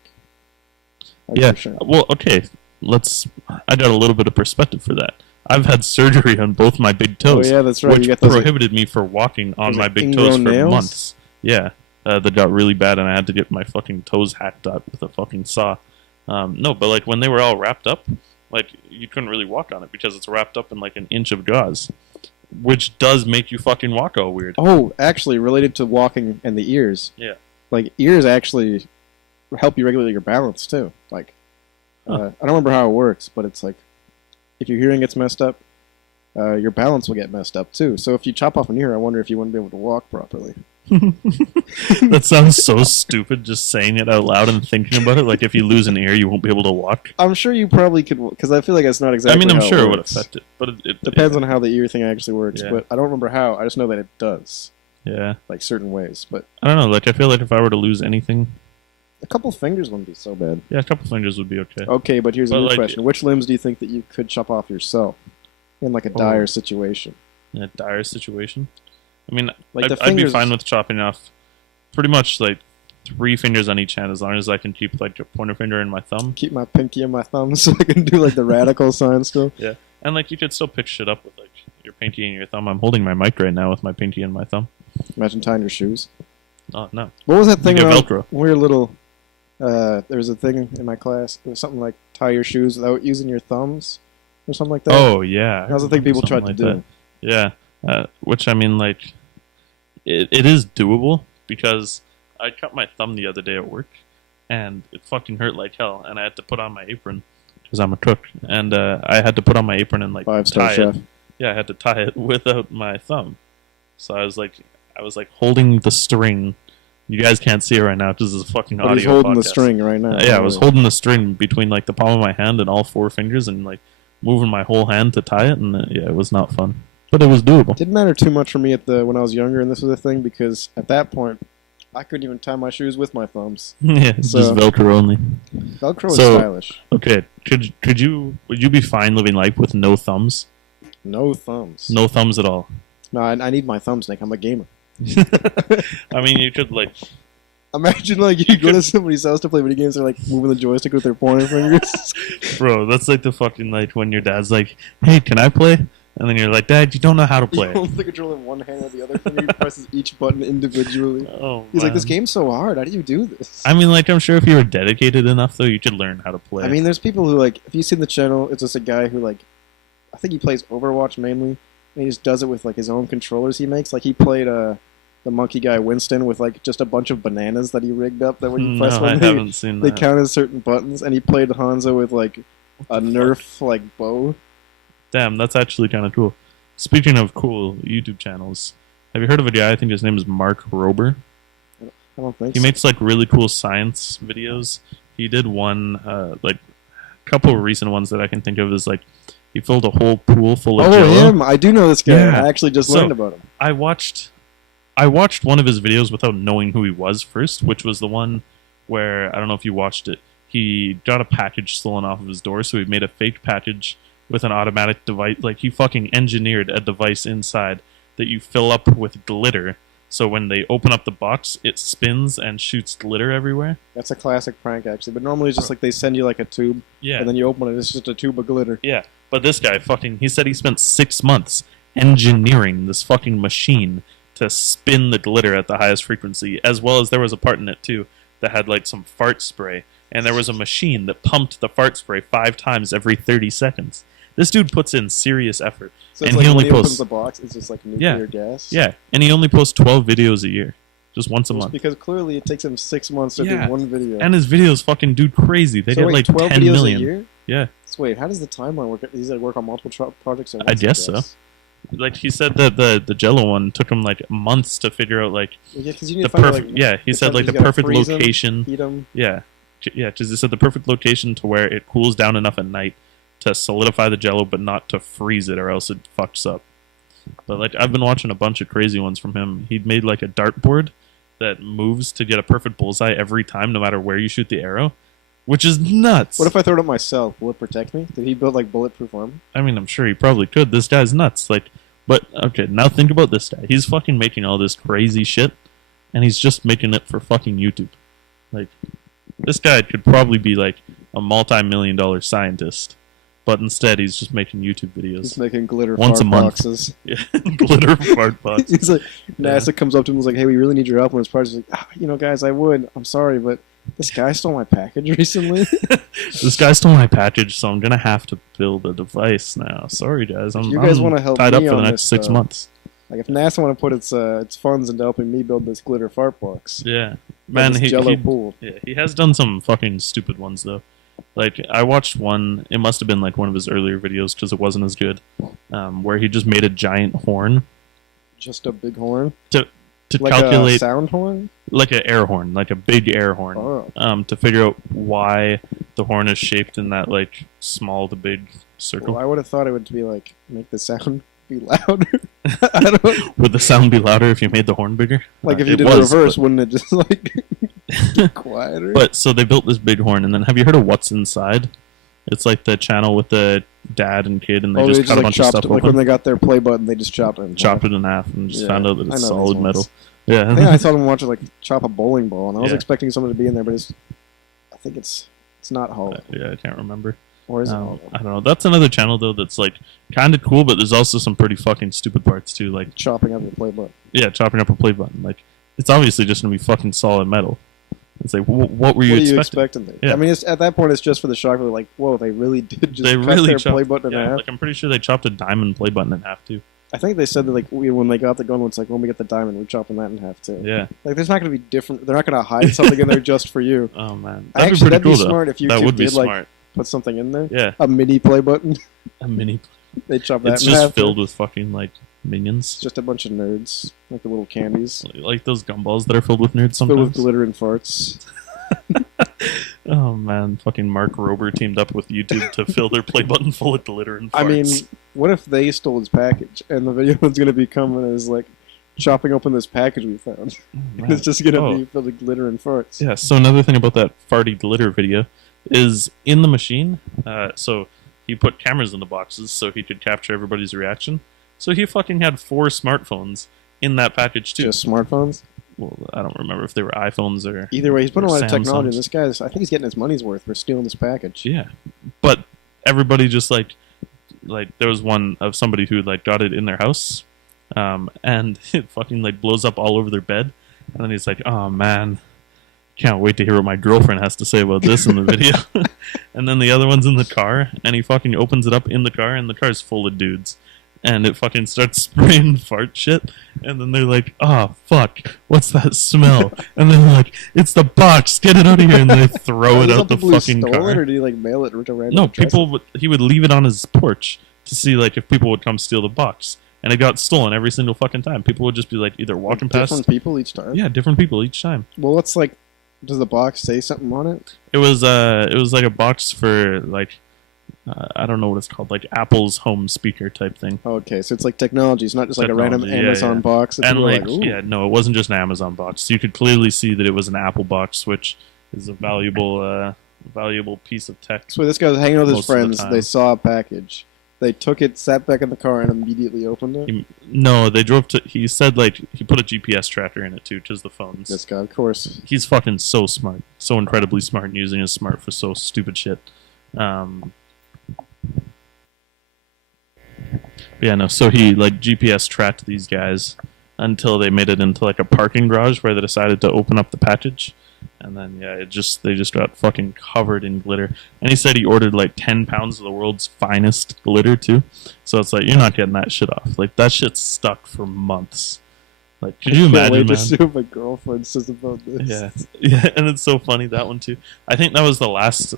Like, Yeah. for sure. Well, okay. I got a little bit of perspective for that. I've had surgery on both my big Oh toes, yeah, that's right. which You got those. Like, prohibited me from walking on those, my like, big toes for ingrown nails? months. Yeah. That got really bad, and I had to get my fucking toes hacked up with a fucking saw. No, but like when they were all wrapped up, like you couldn't really walk on it because it's wrapped up in like an inch of gauze, which does make you fucking walk all weird. oh, actually, related to walking and the ears. Yeah. Like ears actually help you regulate your balance too. Like, I don't remember how it works, but it's like if your hearing gets messed up, your balance will get messed up too. So if you chop off an ear, I wonder if you wouldn't be able to walk properly. That sounds so stupid just saying it out loud and thinking about it. Like if you lose an ear, you won't be able to walk. I'm sure you probably could, because I feel like that's not exactly. I mean, I'm how sure it would works. affect it, but it Depends on how the ear thing actually works, Yeah. but I don't remember how. I just know that it does, Yeah. like certain ways. But I don't know. Like I feel like if I were to lose anything, a couple fingers wouldn't be so bad. yeah, a couple fingers would be okay. Okay, but here's But, a new like- question: which limbs do you think that you could chop off yourself in like a Oh. dire situation? In a dire situation. I mean, Like the I'd be fingers- fine with chopping off pretty much like 3 fingers on each hand as long as I can keep like a pointer finger and my thumb. Keep my pinky and my thumb so I can do like the radical sign still. Yeah. And like you could still pick shit up with like your pinky and your thumb. I'm holding my mic right now with my pinky and my thumb. Imagine tying your shoes. Oh no. What was that thing get around Velcro. when we were little? There was a thing in my class. It was something like tie your shoes without using your thumbs or something like that. Oh yeah. that was the thing people Something tried to like do. that. Yeah. Which I mean like it is doable because I cut my thumb the other day at work and it fucking hurt like hell and I had to put on my apron because I'm a cook and I had to put on my apron and like 5-star tie chef. it. Yeah, I had to tie it without my thumb. So I was like holding the string. You guys can't see it right now because this is a fucking But audio he's holding the podcast. string right now. Yeah, I was holding the string between like the palm of my hand and all 4 fingers and like moving my whole hand to tie it and yeah, it was not fun. But it was doable. Didn't matter too much for me when I was younger, and this was a thing because at that point, I couldn't even tie my shoes with my thumbs. Yeah, it's just Velcro only. Velcro is stylish. Okay, would you be fine living life with no thumbs? No thumbs. No thumbs at all. No, I need my thumbs, Nick. I'm a gamer. I mean, you could like. Imagine like you go to somebody's house to play video games and they're like moving the joystick with their pointer fingers. Bro, that's like the fucking like when your dad's like, "Hey, can I play?" And then you're like, "Dad, you don't know how to play." He holds the controller in one hand and the other finger. He presses each button individually. Oh, He's like, "This game's so hard. How do you do this?" I mean, like, I'm sure if you were dedicated enough, though, you could learn how to play. I mean, there's people who like, if you see the channel, it's just a guy who like, I think he plays Overwatch mainly, and he just does it with like his own controllers he makes. Like he played the monkey guy Winston with like just a bunch of bananas that he rigged up that when you press one, they count as certain buttons. And he played Hanzo with like a Nerf like bow. Damn, that's actually kind of cool. Speaking of cool YouTube channels, have you heard of a guy? I think his name is Mark Rober. I don't think he makes like really cool science videos. He did one, like a couple of recent ones that I can think of is like he filled a whole pool full of Jello. Him! I do know this guy. Yeah. I actually just learned about him. I watched one of his videos without knowing who he was first, which was the one where I don't know if you watched it. He got a package stolen off of his door, so he made a fake package with an automatic device. Like, he fucking engineered a device inside that you fill up with glitter. So when they open up the box, it spins and shoots glitter everywhere. That's a classic prank, actually. But normally it's just like they send you like a tube, and then you open it, it's just a tube of glitter. Yeah, but this guy he said he spent 6 months engineering this fucking machine to spin the glitter at the highest frequency, as well as there was a part in it, too, that had like some fart spray. And there was a machine that pumped the fart spray 5 times every 30 seconds. This dude puts in serious effort. So it's and like he only when he posts opens the box, it's just like nuclear gas? Yeah, and he only posts 12 videos a year. Just once a month. Because clearly it takes him 6 months to do one video. And his videos fucking do crazy. They get like 12 10 videos million. A year? Yeah. So wait, how does the timeline work? Does he work on multiple projects? Or I guess so. Like he said that the Jello one took him like months to figure out like the perfect. He said like the perfect location. Heat him. Yeah, because he said the perfect location to where it cools down enough at night to solidify the Jello, but not to freeze it, or else it fucks up. But like I've been watching a bunch of crazy ones from him. He'd made like a dartboard that moves to get a perfect bullseye every time, no matter where you shoot the arrow, which is nuts. What if I throw it at myself? Will it protect me? Did he build like bulletproof armor? I mean, I'm sure he probably could. This guy's nuts. Like, but okay, now think about this guy. He's fucking making all this crazy shit, and he's just making it for fucking YouTube. Like, this guy could probably be like a multi-million-dollar scientist, but instead he's just making YouTube videos. He's making glitter once fart a month. boxes. Yeah, glitter fart boxes. He's like, NASA comes up to him and is like, "Hey, we really need your help on this project." He's like, guys, I would. I'm sorry, but this guy stole my package recently. This guy stole my package, so I'm gonna have to build a device now. Sorry, guys. If you guys want to help tied up me for the on next 6 months. Like if NASA want to put its funds into helping me build this glitter fart box. Yeah, man, he has done some fucking stupid ones though. Like I watched one. It must have been like one of his earlier videos because it wasn't as good. Where he just made a giant horn. Just a big horn. To like calculate a sound horn, like an air horn, like a big air horn. Oh. To figure out why the horn is shaped in that like small to big circle. Well, I would have thought it would be like make the sound be louder. I don't know. Would the sound be louder if you made the horn bigger? Like if you did reverse, wouldn't it just like get quieter? But so they built this big horn, and then have you heard of What's Inside? It's like the channel with the dad and kid, and they just cut a bunch of stuff like open. when they got their play button, they just chopped it in half, and just found out that it's solid metal. Yeah, I think I saw them watch it like chop a bowling ball, and I was expecting someone to be in there, but I think it's not hollow. Yeah, I can't remember. Or is it hollow? I don't know. That's another channel though that's like kind of cool, but there's also some pretty fucking stupid parts too, like chopping up a play button. Yeah, chopping up a play button. Like it's obviously just gonna be fucking solid metal. It's like, what were you expecting? Yeah. I mean, at that point, it's just for the shock. They're like, whoa, they really did just cut their play button in half. Like, I'm pretty sure they chopped a diamond play button in half, too. I think they said that like when they got the gun, it's like, when we get the diamond, we're chopping that in half, too. Yeah. Like, there's not going to be different. They're not going to hide something in there just for you. Oh, man. That'd be smart if you did, smart. like, put something in there. Yeah. A mini play button. A mini. They chop that in half. It's just filled with fucking, like, minions. Just a bunch of nerds. Like the little candies. Like those gumballs that are filled with nerds sometimes. Filled with glitter and farts. Oh man, fucking Mark Rober teamed up with YouTube to fill their play button full of glitter and farts. I mean, what if they stole his package and the video is going to be coming as like chopping open this package we found? And it's just going to be filled with glitter and farts. Yeah, so another thing about that farty glitter video is in the machine, so he put cameras in the boxes so he could capture everybody's reaction. So he fucking had 4 smartphones in that package too. Just smartphones? Well, I don't remember if they were iPhones or... Either way, he's putting a lot of technology. Samsungs. This guy's, I think he's getting his money's worth for stealing this package. Yeah, but everybody just like there was one of somebody who like got it in their house, and it fucking like blows up all over their bed, and then he's like, "Oh man, can't wait to hear what my girlfriend has to say about this in the video." And then the other one's in the car, and he fucking opens it up in the car, and the car's full of dudes. And it fucking starts spraying fart shit. And then they're like, oh, fuck, what's that smell? And then they're like, it's the box, get it out of here. And they throw it out the fucking car. It, or did he like mail it to random No, he would leave it on his porch to see like if people would come steal the box. And it got stolen every single fucking time. People would just be like either walking past. Different people each time? Yeah, different people each time. Well, what's like, does the box say something on it? It was like a box for like, I don't know what it's called, like Apple's home speaker type thing. Okay, so it's like technology. It's not just like a random Amazon box. And like, no, it wasn't just an Amazon box. You could clearly see that it was an Apple box, which is a valuable piece of tech. So this guy was hanging out with his friends. They saw a package. They took it, sat back in the car, and immediately opened it. No, they drove to. He said like he put a GPS tracker in it too, just the phones. This guy, of course. He's fucking so smart, so incredibly smart, and using his smart for so stupid shit. Yeah, no, so he like GPS tracked these guys until they made it into like a parking garage where they decided to open up the package. And then yeah, they just got fucking covered in glitter. And he said he ordered like 10 pounds of the world's finest glitter too. So it's like you're not getting that shit off. Like that shit's stuck for months. Like, could you imagine, man? Just see what my girlfriend says about this. Yeah, and it's so funny, that one too. I think that was the last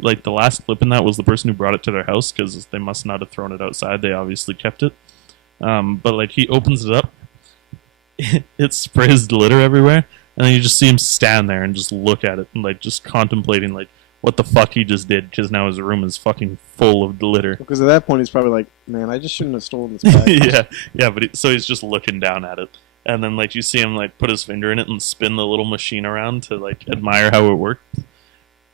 clip in that was the person who brought it to their house because they must not have thrown it outside. They obviously kept it. But like he opens it up, it sprays glitter everywhere, and then you just see him stand there and just look at it and like just contemplating like what the fuck he just did because now his room is fucking full of glitter. Because at that point he's probably like, man, I just shouldn't have stolen this package. yeah, but so he's just looking down at it. And then, like, you see him, like, put his finger in it and spin the little machine around to, like, admire how it worked.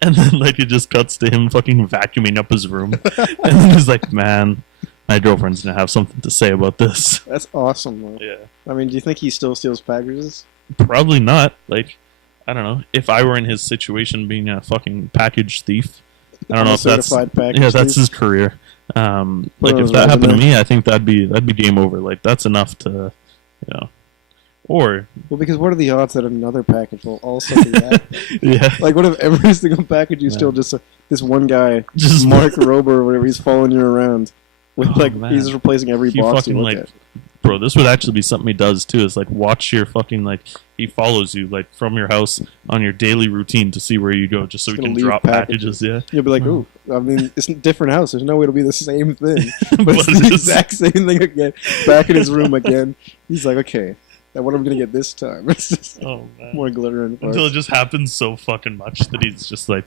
And then, like, it just cuts to him fucking vacuuming up his room. And then he's like, man, my girlfriend's gonna have something to say about this. That's awesome, man. Yeah. I mean, do you think he still steals packages? Probably not. Like, I don't know. If I were in his situation being a fucking package thief, I don't know if that's... that's his career. Like, if that happened to me, I think that'd be game over. Like, that's enough to, you know... Or because what are the odds that another package will also be that? Yeah. Like, what if every single package you steal just this one guy, just Mark Rober or whatever, he's following you around with he's just replacing every box you look at. Bro, this would actually be something he does too. Is like watch your fucking like he follows you like from your house on your daily routine to see where you go, just so he can drop packages. Yeah, you'll be like, ooh, I mean, it's a different house. There's no way it'll be the same thing, but it's the exact same thing again. Back in his room again. He's like, okay. What am I gonna get this time? It's just more glitter and farts. Until it just happens so fucking much that he's just like,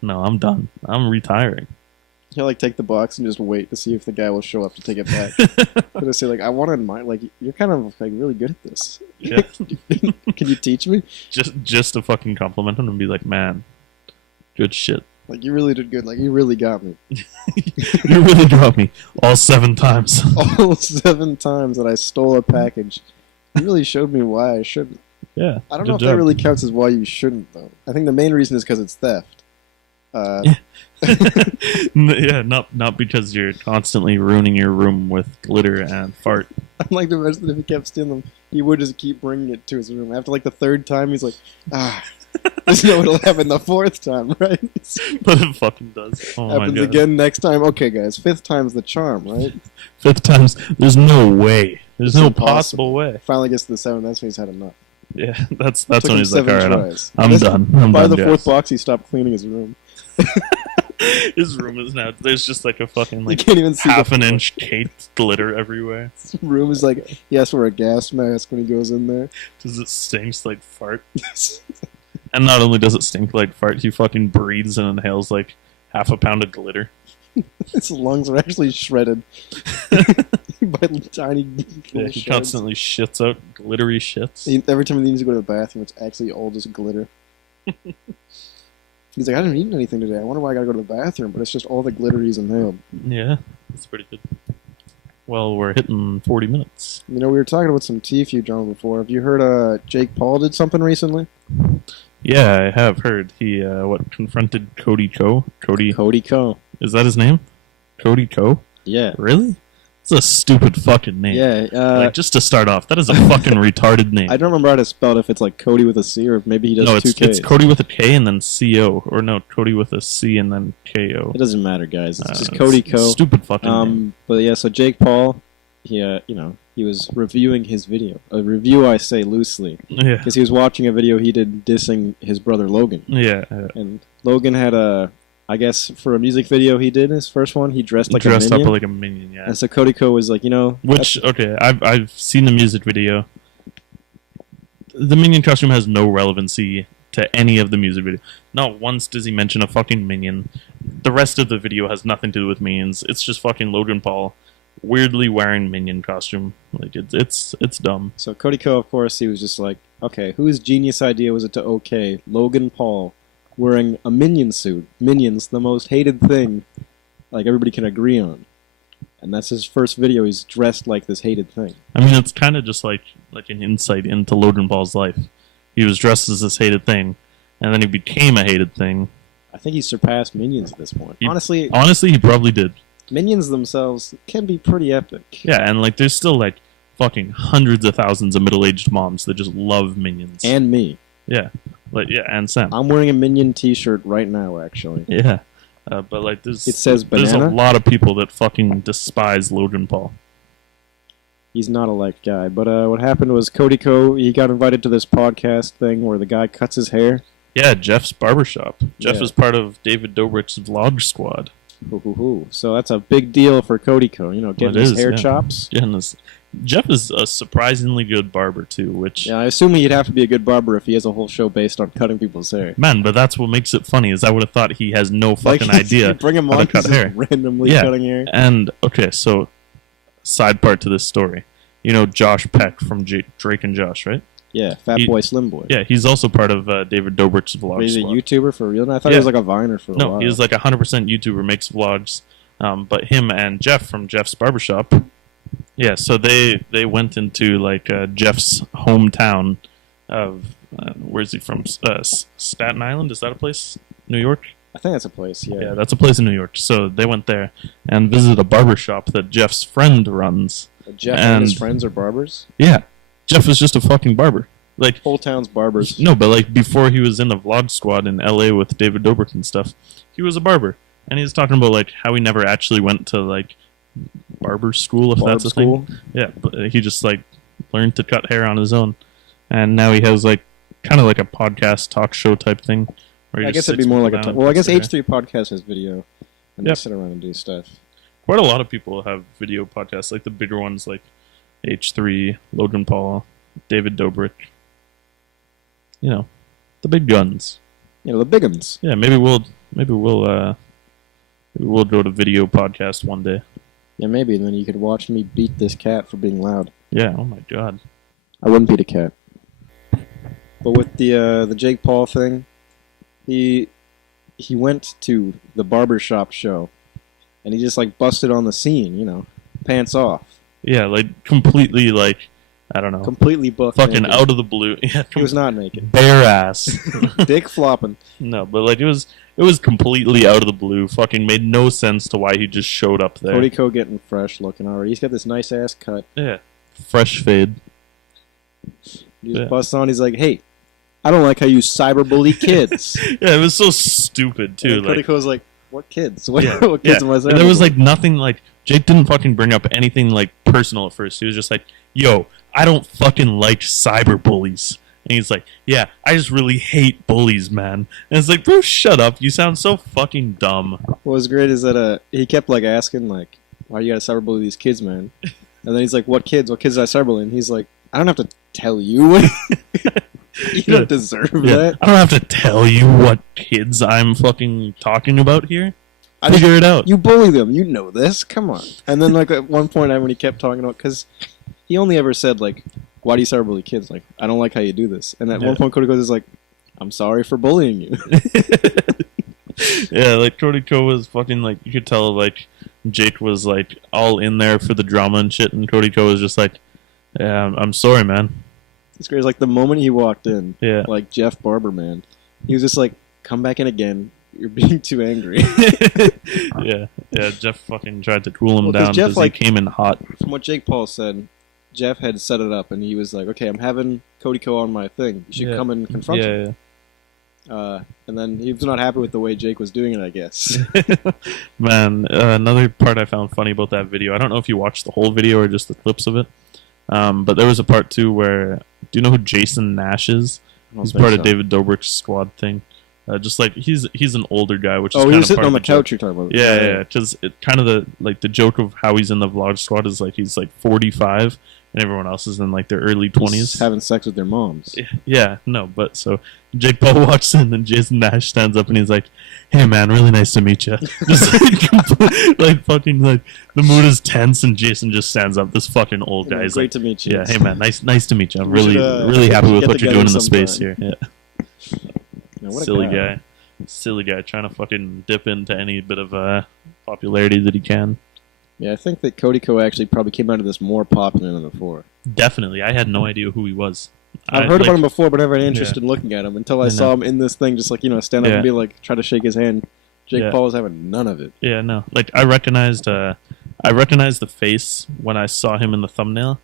no, I'm done. I'm retiring. He'll like take the box and just wait to see if the guy will show up to take it back. But I say like, I wanted mine. Like, you're kind of like really good at this. Yeah. Can you teach me? Just to fucking compliment him and be like, man, good shit. Like, you really did good. Like, you really got me. You really got me all 7 times. All 7 times that I stole a package. You really showed me why I shouldn't. Yeah. I don't know if that really counts as why you shouldn't, though. I think the main reason is because it's theft. Yeah, not because you're constantly ruining your room with glitter and fart. I'd like to imagine that if he kept stealing them, he would just keep bringing it to his room. After like the 3rd time, he's like, there's no what'll happen the 4th time, right? But it fucking does. Oh happens my God. Again next time. Okay, guys, 5th time's the charm, right? 5th time's, there's no way. There's no possible way. Finally gets to the 7th, that's when he's had enough. Yeah, that's when he's like, alright, I'm done. By the 4th box, he stopped cleaning his room. His room is now, there's just like a fucking like you can't even see half an inch caked glitter everywhere. His room is like, he has to wear a gas mask when he goes in there. Does it stinks like fart? And not only does it stink like fart, he fucking breathes and inhales like half a pound of glitter. His lungs are actually shredded by tiny. Yeah, he constantly shits out glittery shits. Every time he needs to go to the bathroom, it's actually all just glitter. He's like, I didn't eat anything today. I wonder why I gotta go to the bathroom, but it's just all the glitter he's inhaled. Yeah, that's pretty good. Well, we're hitting 40 minutes. You know, we were talking about some TFU drama before. Have you heard Jake Paul did something recently? Yeah, I have heard. He, confronted Cody Ko? Cody Ko. Is that his name? Cody Ko? Yeah. Really? It's a stupid fucking name. Yeah. Like, just to start off, that is a fucking retarded name. I don't remember how to spell it, if it's like Cody with a C or if maybe he does two Ks. It's Cody with a K and then C-O. Or no, Cody with a C and then K-O. It doesn't matter, guys. It's just Cody Ko. Stupid fucking name. But yeah, so Jake Paul, he was reviewing his video. A review, I say loosely. Yeah. Because he was watching a video he did dissing his brother Logan. Yeah. And Logan had I guess for a music video he did, his first one, he dressed like a minion. Dressed up like a minion, yeah. And so Cody Ko was like, Which, okay, I've seen the music video. The minion costume has no relevancy to any of the music video. Not once does he mention a fucking minion. The rest of the video has nothing to do with minions. It's just fucking Logan Paul weirdly wearing minion costume. Like, it's dumb. So Cody Ko, of course, he was just like, okay, whose genius idea was it to okay Logan Paul wearing a minion suit? Minions, the most hated thing, like everybody can agree on. And that's his first video. He's dressed like this hated thing. I mean, it's kind of just like an insight into Logan Paul's life. He was dressed as this hated thing, and then he became a hated thing. I think he surpassed Minions at this point. Honestly, he probably did. Minions themselves can be pretty epic. Yeah, and like there's still like fucking hundreds of thousands of middle-aged moms that just love Minions. And me. Yeah. Like, yeah, and Sam. I'm wearing a Minion t-shirt right now, actually. Yeah. But like it says banana? There's a lot of people that fucking despise Logan Paul. He's not a liked guy. But what happened was Cody Ko, he got invited to this podcast thing where the guy cuts his hair. Yeah, Jeff's barbershop. Jeff Yeah. is part of David Dobrik's vlog squad. So that's a big deal for Cody Ko, getting his hair chops. Yeah, Jeff is a surprisingly good barber too, which... Yeah, I assume he'd have to be a good barber if he has a whole show based on cutting people's hair. Man, but that's what makes it funny, is I would have thought he has no fucking idea bring him how on to cut hair. randomly cutting hair. And, okay, so, side part to this story. You know Josh Peck from Drake and Josh, right? Yeah, Fat Boy Slim Boy. Yeah, he's also part of David Dobrik's vlog He's a squad. YouTuber for real? I thought he was like a Viner for a while. No, he's like 100% YouTuber, makes vlogs. But him and Jeff from Jeff's barbershop, yeah, so they went into like Jeff's hometown of where's he from? Staten Island? Is that a place? New York? I think that's a place. Yeah. Yeah, that's a place in New York. So they went there and visited a barbershop that Jeff's friend runs. Jeff and his friends are barbers? Yeah, Jeff is just a fucking barber. Like whole town's barbers. No, but like before he was in the vlog squad in LA with David Dobrik and stuff, he was a barber. And he was talking about like how he never actually went to like barber school, if that's a thing. Yeah, but he just like learned to cut hair on his own, and now he has like kind of like a podcast talk show type thing. Where I guess it'd be more like a. Well, I guess H3 podcast has video, and they sit around and do stuff. Quite a lot of people have video podcasts, like the bigger ones, like H3, Logan Paul, David Dobrik. You know, the big guns. The big uns. Yeah, maybe we'll go to video podcast one day. Yeah, maybe, and then you could watch me beat this cat for being loud. Yeah, oh my god. I wouldn't beat a cat. But with the Jake Paul thing, he went to the barbershop show, and he just like busted on the scene, pants off. Yeah, like completely like, I don't know. Completely buff. Fucking naked. Out of the blue. Yeah, he was not naked. Bare ass. Dick flopping. No, but like it was completely out of the blue. Fucking made no sense to why he just showed up there. Cody Ko getting fresh looking already. He's got this nice ass cut. Yeah. Fresh fade. He just busts on. He's like, hey, I don't like how you cyberbully kids. Yeah, it was so stupid too. And Cody Ko's like, what kids? What kids am I cyberbullying? There was like nothing like Jake didn't fucking bring up anything like personal at first. He was just like, yo, I don't fucking like cyberbullies. And he's like, yeah, I just really hate bullies, man. And it's like, bro, shut up. You sound so fucking dumb. What was great is that he kept like asking like, why you gotta cyberbully these kids, man? And then he's like, what kids? What kids did I cyberbully? And he's like, I don't have to tell you. You don't deserve that. I don't have to tell you what kids I'm fucking talking about here. Figure it out. You bully them. You know this. Come on. And then, like, at one point, when he kept talking about... Because he only ever said, like, why do you start bullying kids? Like, I don't like how you do this. And at one point, Cody goes, like, I'm sorry for bullying you. Yeah, like, Cody Co was fucking, like, you could tell, like, Jake was, like, all in there for the drama and shit, and Cody Co was just like, yeah, I'm sorry, man. It's crazy. Like, the moment he walked in, Yeah. like, Jeff Barber, man, he was just like, come back in again. You're being too angry. Yeah, Jeff fucking tried to cool him down Jeff, because like, he came in hot. From what Jake Paul said, Jeff had set it up, and he was like, okay, I'm having Cody Co on my thing. You should come and confront him. And then he was not happy with the way Jake was doing it, I guess. Man, another part I found funny about that video, I don't know if you watched the whole video or just the clips of it, but there was a part too where, do you know who Jason Nash is? He's part of David Dobrik's squad thing. Just like he's an older guy, which is he kind was of sitting part on of the couch you're talking about. Yeah, because it kind of the joke of how he's in the vlog squad is like he's like 45 and everyone else is in like their early 20s, having sex with their moms. Yeah, no, but so Jake Paul walks in and Jason Nash stands up and he's like, "Hey man, really nice to meet you." Just like fucking like the mood is tense and Jason just stands up. This fucking old guy is great like, to meet you. Yeah, hey man, nice to meet you. I'm really happy with what you're doing in the space here. Yeah. Silly guy trying to fucking dip into any bit of popularity that he can. Yeah, I think that Cody Co actually probably came out of this more popular than before. Definitely. I had no idea who he was. I've heard about him before, but never had interest in looking at him until I saw him in this thing, just like, stand up and be like, try to shake his hand. Jake Paul was having none of it. Yeah, no. Like, I recognized the face when I saw him in the thumbnail.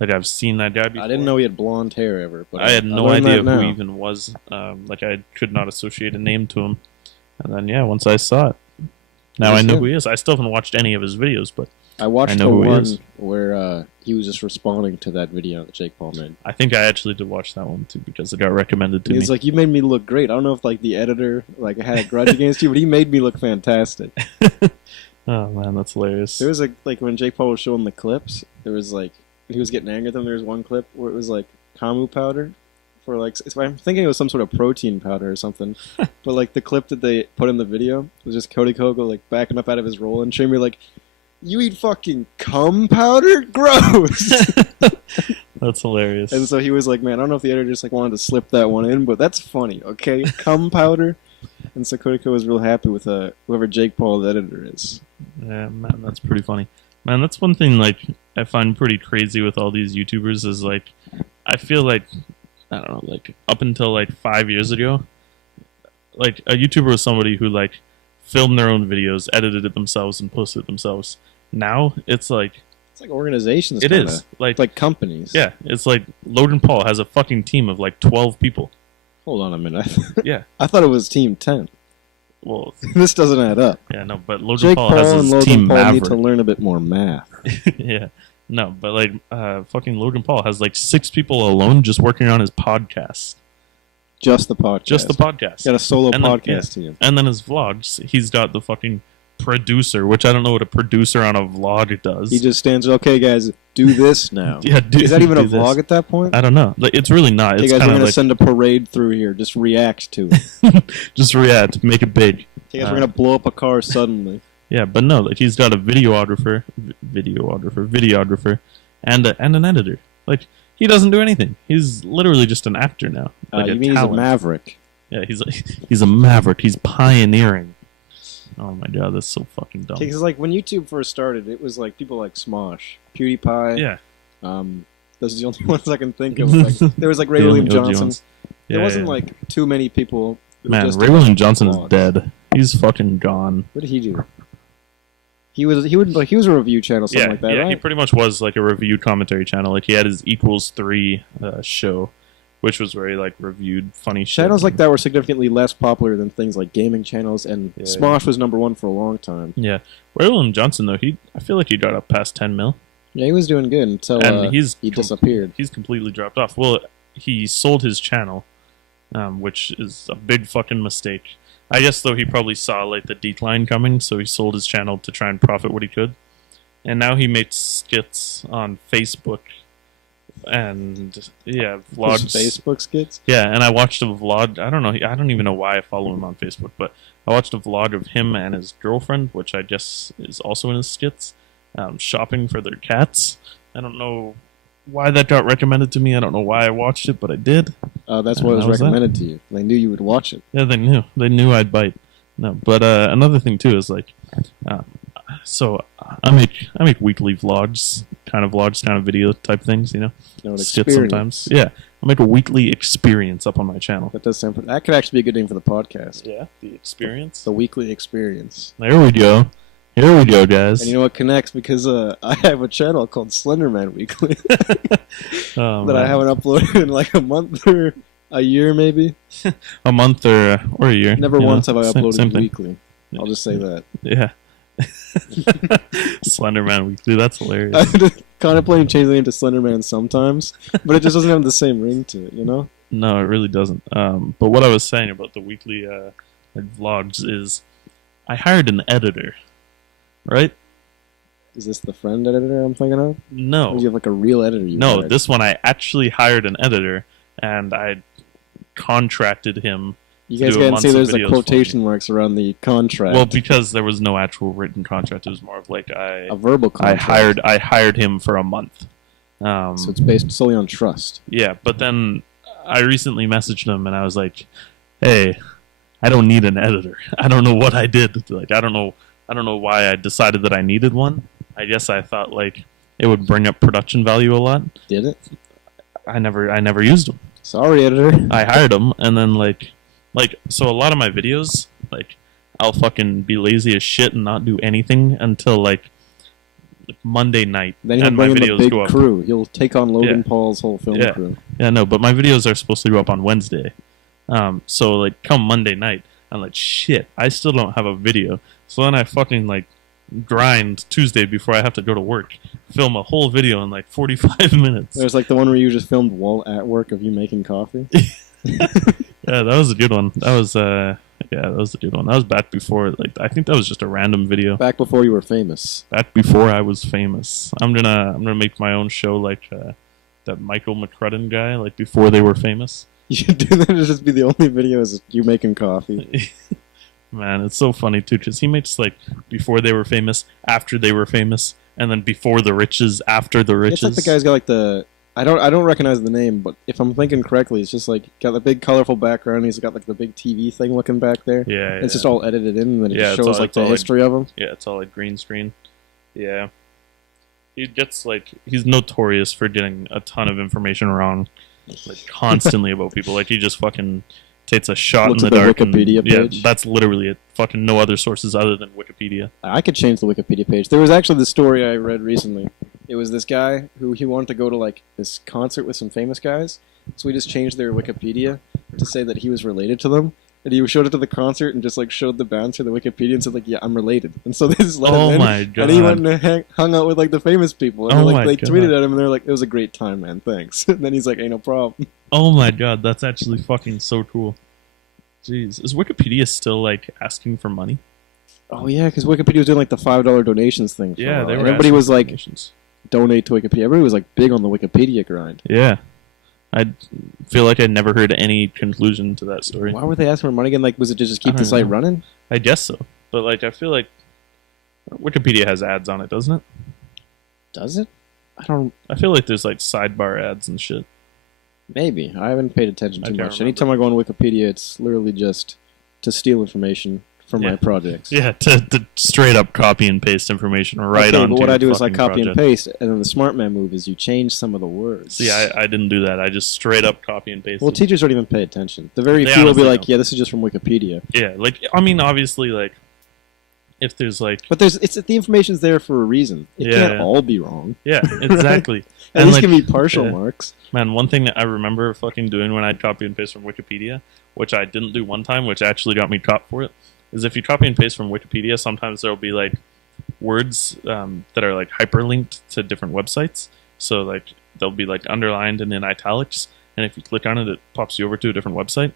Like, I've seen that guy before. I didn't know he had blonde hair ever. But I had no idea who he even was. Like, I could not associate a name to him. And then, once I saw it, now I know who he is. I still haven't watched any of his videos, but I watched the one where he was just responding to that video that Jake Paul made. I think I actually did watch that one, too, because it got recommended to me. He's like, you made me look great. I don't know if, like, the editor had a grudge against you, but he made me look fantastic. Oh, man, that's hilarious. There was, like, when Jake Paul was showing the clips, there was, like, he was getting angry at them. There was one clip where it was, like, Kamu powder. For like, I'm thinking it was some sort of protein powder or something, but like the clip that they put in the video was just Cody Kogo like backing up out of his role and showing me like, "You eat fucking cum powder? Gross!" That's hilarious. And so he was like, "Man, I don't know if the editor just like wanted to slip that one in, but that's funny, okay? Cum powder." And so Cody Kogo was real happy with whoever Jake Paul the editor is. Yeah, man, that's pretty funny. Man, that's one thing like I find pretty crazy with all these YouTubers is like, I feel like, I don't know, like up until like 5 years ago, like a YouTuber was somebody who like filmed their own videos, edited it themselves, and posted it themselves. Now it's like organizations. It is like companies. Yeah, it's like Logan Paul has a fucking team of like 12 people. Hold on a minute. Yeah, I thought it was Team 10. Well, this doesn't add up. Yeah, no, but Logan Jake Paul has his and team Logan Paul Maverick. need to learn a bit more math. Yeah. No, but like fucking Logan Paul has like 6 people alone just working on his podcast. Just the podcast. Just the podcast. Got a solo podcast team. And then his vlogs, he's got the fucking producer, which I don't know what a producer on a vlog does. He just stands, okay guys, do this now. Yeah, is that even a vlog at that point? I don't know. Like, it's really not. Hey it's guys, we're going to like, send a parade through here. Just react to it. Just react. Make it big. Hey guys, we're going to blow up a car suddenly. Yeah, but no, like he's got a videographer, and an editor. Like, he doesn't do anything. He's literally just an actor now. Like you mean talent. he's a maverick? Yeah, he's a maverick. He's pioneering. Oh my god, that's so fucking dumb. Because like when YouTube first started, it was like people like Smosh, PewDiePie. Yeah. Those are the only ones I can think of. Like, there was like Ray William Johnson. There wasn't like too many people. Man, Ray William Johnson is dead. He's fucking gone. What did he do? He was a review channel, something like that, right? Yeah, he pretty much was like a review commentary channel. Like he had his Equals 3 show, which was where he like reviewed funny shit. Channels like that were significantly less popular than things like gaming channels, and Smosh was #1 for a long time. Yeah, Ray William Johnson though, I feel like he got up past 10 mil. Yeah, he was doing good until he disappeared. He's completely dropped off. Well, he sold his channel, which is a big fucking mistake. I guess, though, he probably saw like the decline coming, so he sold his channel to try and profit what he could. And now he makes skits on Facebook and yeah, His vlogs. Facebook skits. Yeah, and I watched a vlog. I don't know. I don't even know why I follow him on Facebook, but I watched a vlog of him and his girlfriend, which I guess is also in his skits, shopping for their cats. I don't know why that got recommended to me. I don't know why I watched it, but I did. That's what was recommended to you. They knew you would watch it. Yeah, they knew. They knew I'd bite. No, but another thing too is like, so I make weekly vlogs, kind of video type things, you know, skits sometimes. Yeah, I make a weekly experience up on my channel. That does sound. That could actually be a good name for the podcast. Yeah, the experience. The weekly experience. There we go. Here we go, guys. And you know what connects? Because I have a channel called Slenderman Weekly that I haven't uploaded in like a month or a year, maybe. A month or a year. Never once have I uploaded same weekly. I'll just say that. Yeah. Slenderman Weekly. That's hilarious. I'm contemplating changing the name to Slenderman sometimes, but it just doesn't have the same ring to it, you know? No, it really doesn't. But what I was saying about the weekly vlogs is I hired an editor. Right? Is this the friend editor I'm thinking of? No. Or do you have like a real editor? No, this one I actually hired an editor, and I contracted him. You guys can't see there's the quotation marks around the contract. Well, because there was no actual written contract. It was more of like a verbal contract. I hired him for a month. So it's based solely on trust. Yeah, but then I recently messaged him, and I was like, "Hey, I don't need an editor. I don't know what I did. Like, I don't know why I decided that I needed one. I guess I thought like it would bring up production value a lot. Did it? I never used them. Sorry, editor. I hired them, and then like so a lot of my videos, like I'll fucking be lazy as shit and not do anything until like Monday night. Then he'll bring in the big crew. He'll take on Logan Paul's whole film crew. Yeah, no, but my videos are supposed to go up on Wednesday. So like come Monday night, I'm like, shit, I still don't have a video. So then I fucking like grind Tuesday before I have to go to work, film a whole video in like 45 minutes. There's like the one where you just filmed while at work of you making coffee. Yeah, that was a good one. That was that was a good one. That was back before, like, I think that was just a random video. Back before you were famous. Back before I was famous. I'm gonna make my own show like that Michael McCrudden guy, like before they were famous. You should do that. It'd just be the only video is you making coffee. Man, it's so funny too, because he makes like before they were famous, after they were famous, and then before the riches, after the riches. It's like the guy's got like the I don't recognize the name, but if I'm thinking correctly, it's just like got the big colorful background. He's got like the big TV thing looking back there. Yeah, it's just all edited in, and then it shows like the history of him. Yeah, it's all like green screen. Yeah, he gets like he's notorious for getting a ton of information wrong, like constantly about people. Like he just fucking takes a shot in the dark. Wikipedia page. Yeah, that's literally it. Fucking no other sources other than Wikipedia. I could change the Wikipedia page. There was actually the story I read recently. It was this guy who he wanted to go to like this concert with some famous guys, so he just changed their Wikipedia to say that he was related to them. And he showed it to the concert and just like showed the bouncer the Wikipedia and said like, yeah, I'm related. And so they just let him in. My God. And he went and hung out with like the famous people. And they tweeted at him and they're like, it was a great time, man. Thanks. And then he's like, ain't no problem. Oh my God, that's actually fucking so cool. Jeez, is Wikipedia still like asking for money? Oh yeah, because Wikipedia was doing like the $5 donations thing. For yeah, a while. they were. Everybody was like, donations. Donate to Wikipedia. Everybody was like big on the Wikipedia grind. Yeah, I feel like I never heard any conclusion to that story. Why were they asking for money again? Like, was it to just keep the site running? I guess so, but like, I feel like Wikipedia has ads on it, doesn't it? Does it? I don't. I feel like there's like sidebar ads and shit. Maybe I haven't paid attention too much. Anytime I go on Wikipedia, it's literally just to steal information from my projects. Yeah, to straight up copy and paste information right on. But what I do is I copy and paste, and then the smart man move is you change some of the words. See, I didn't do that. I just straight up copy and paste. Well, teachers don't even pay attention. The very few will be like, "Yeah, this is just from Wikipedia." Yeah, like I mean, obviously, like if there's like, but the information's there for a reason. It can't all be wrong. Yeah, exactly. At least give me partial marks. Man, one thing that I remember fucking doing when I'd copy and paste from Wikipedia, which I didn't do one time, which actually got me caught for it, is if you copy and paste from Wikipedia, sometimes there'll be like words that are like hyperlinked to different websites. So like they'll be like underlined and in italics, and if you click on it, it pops you over to a different website.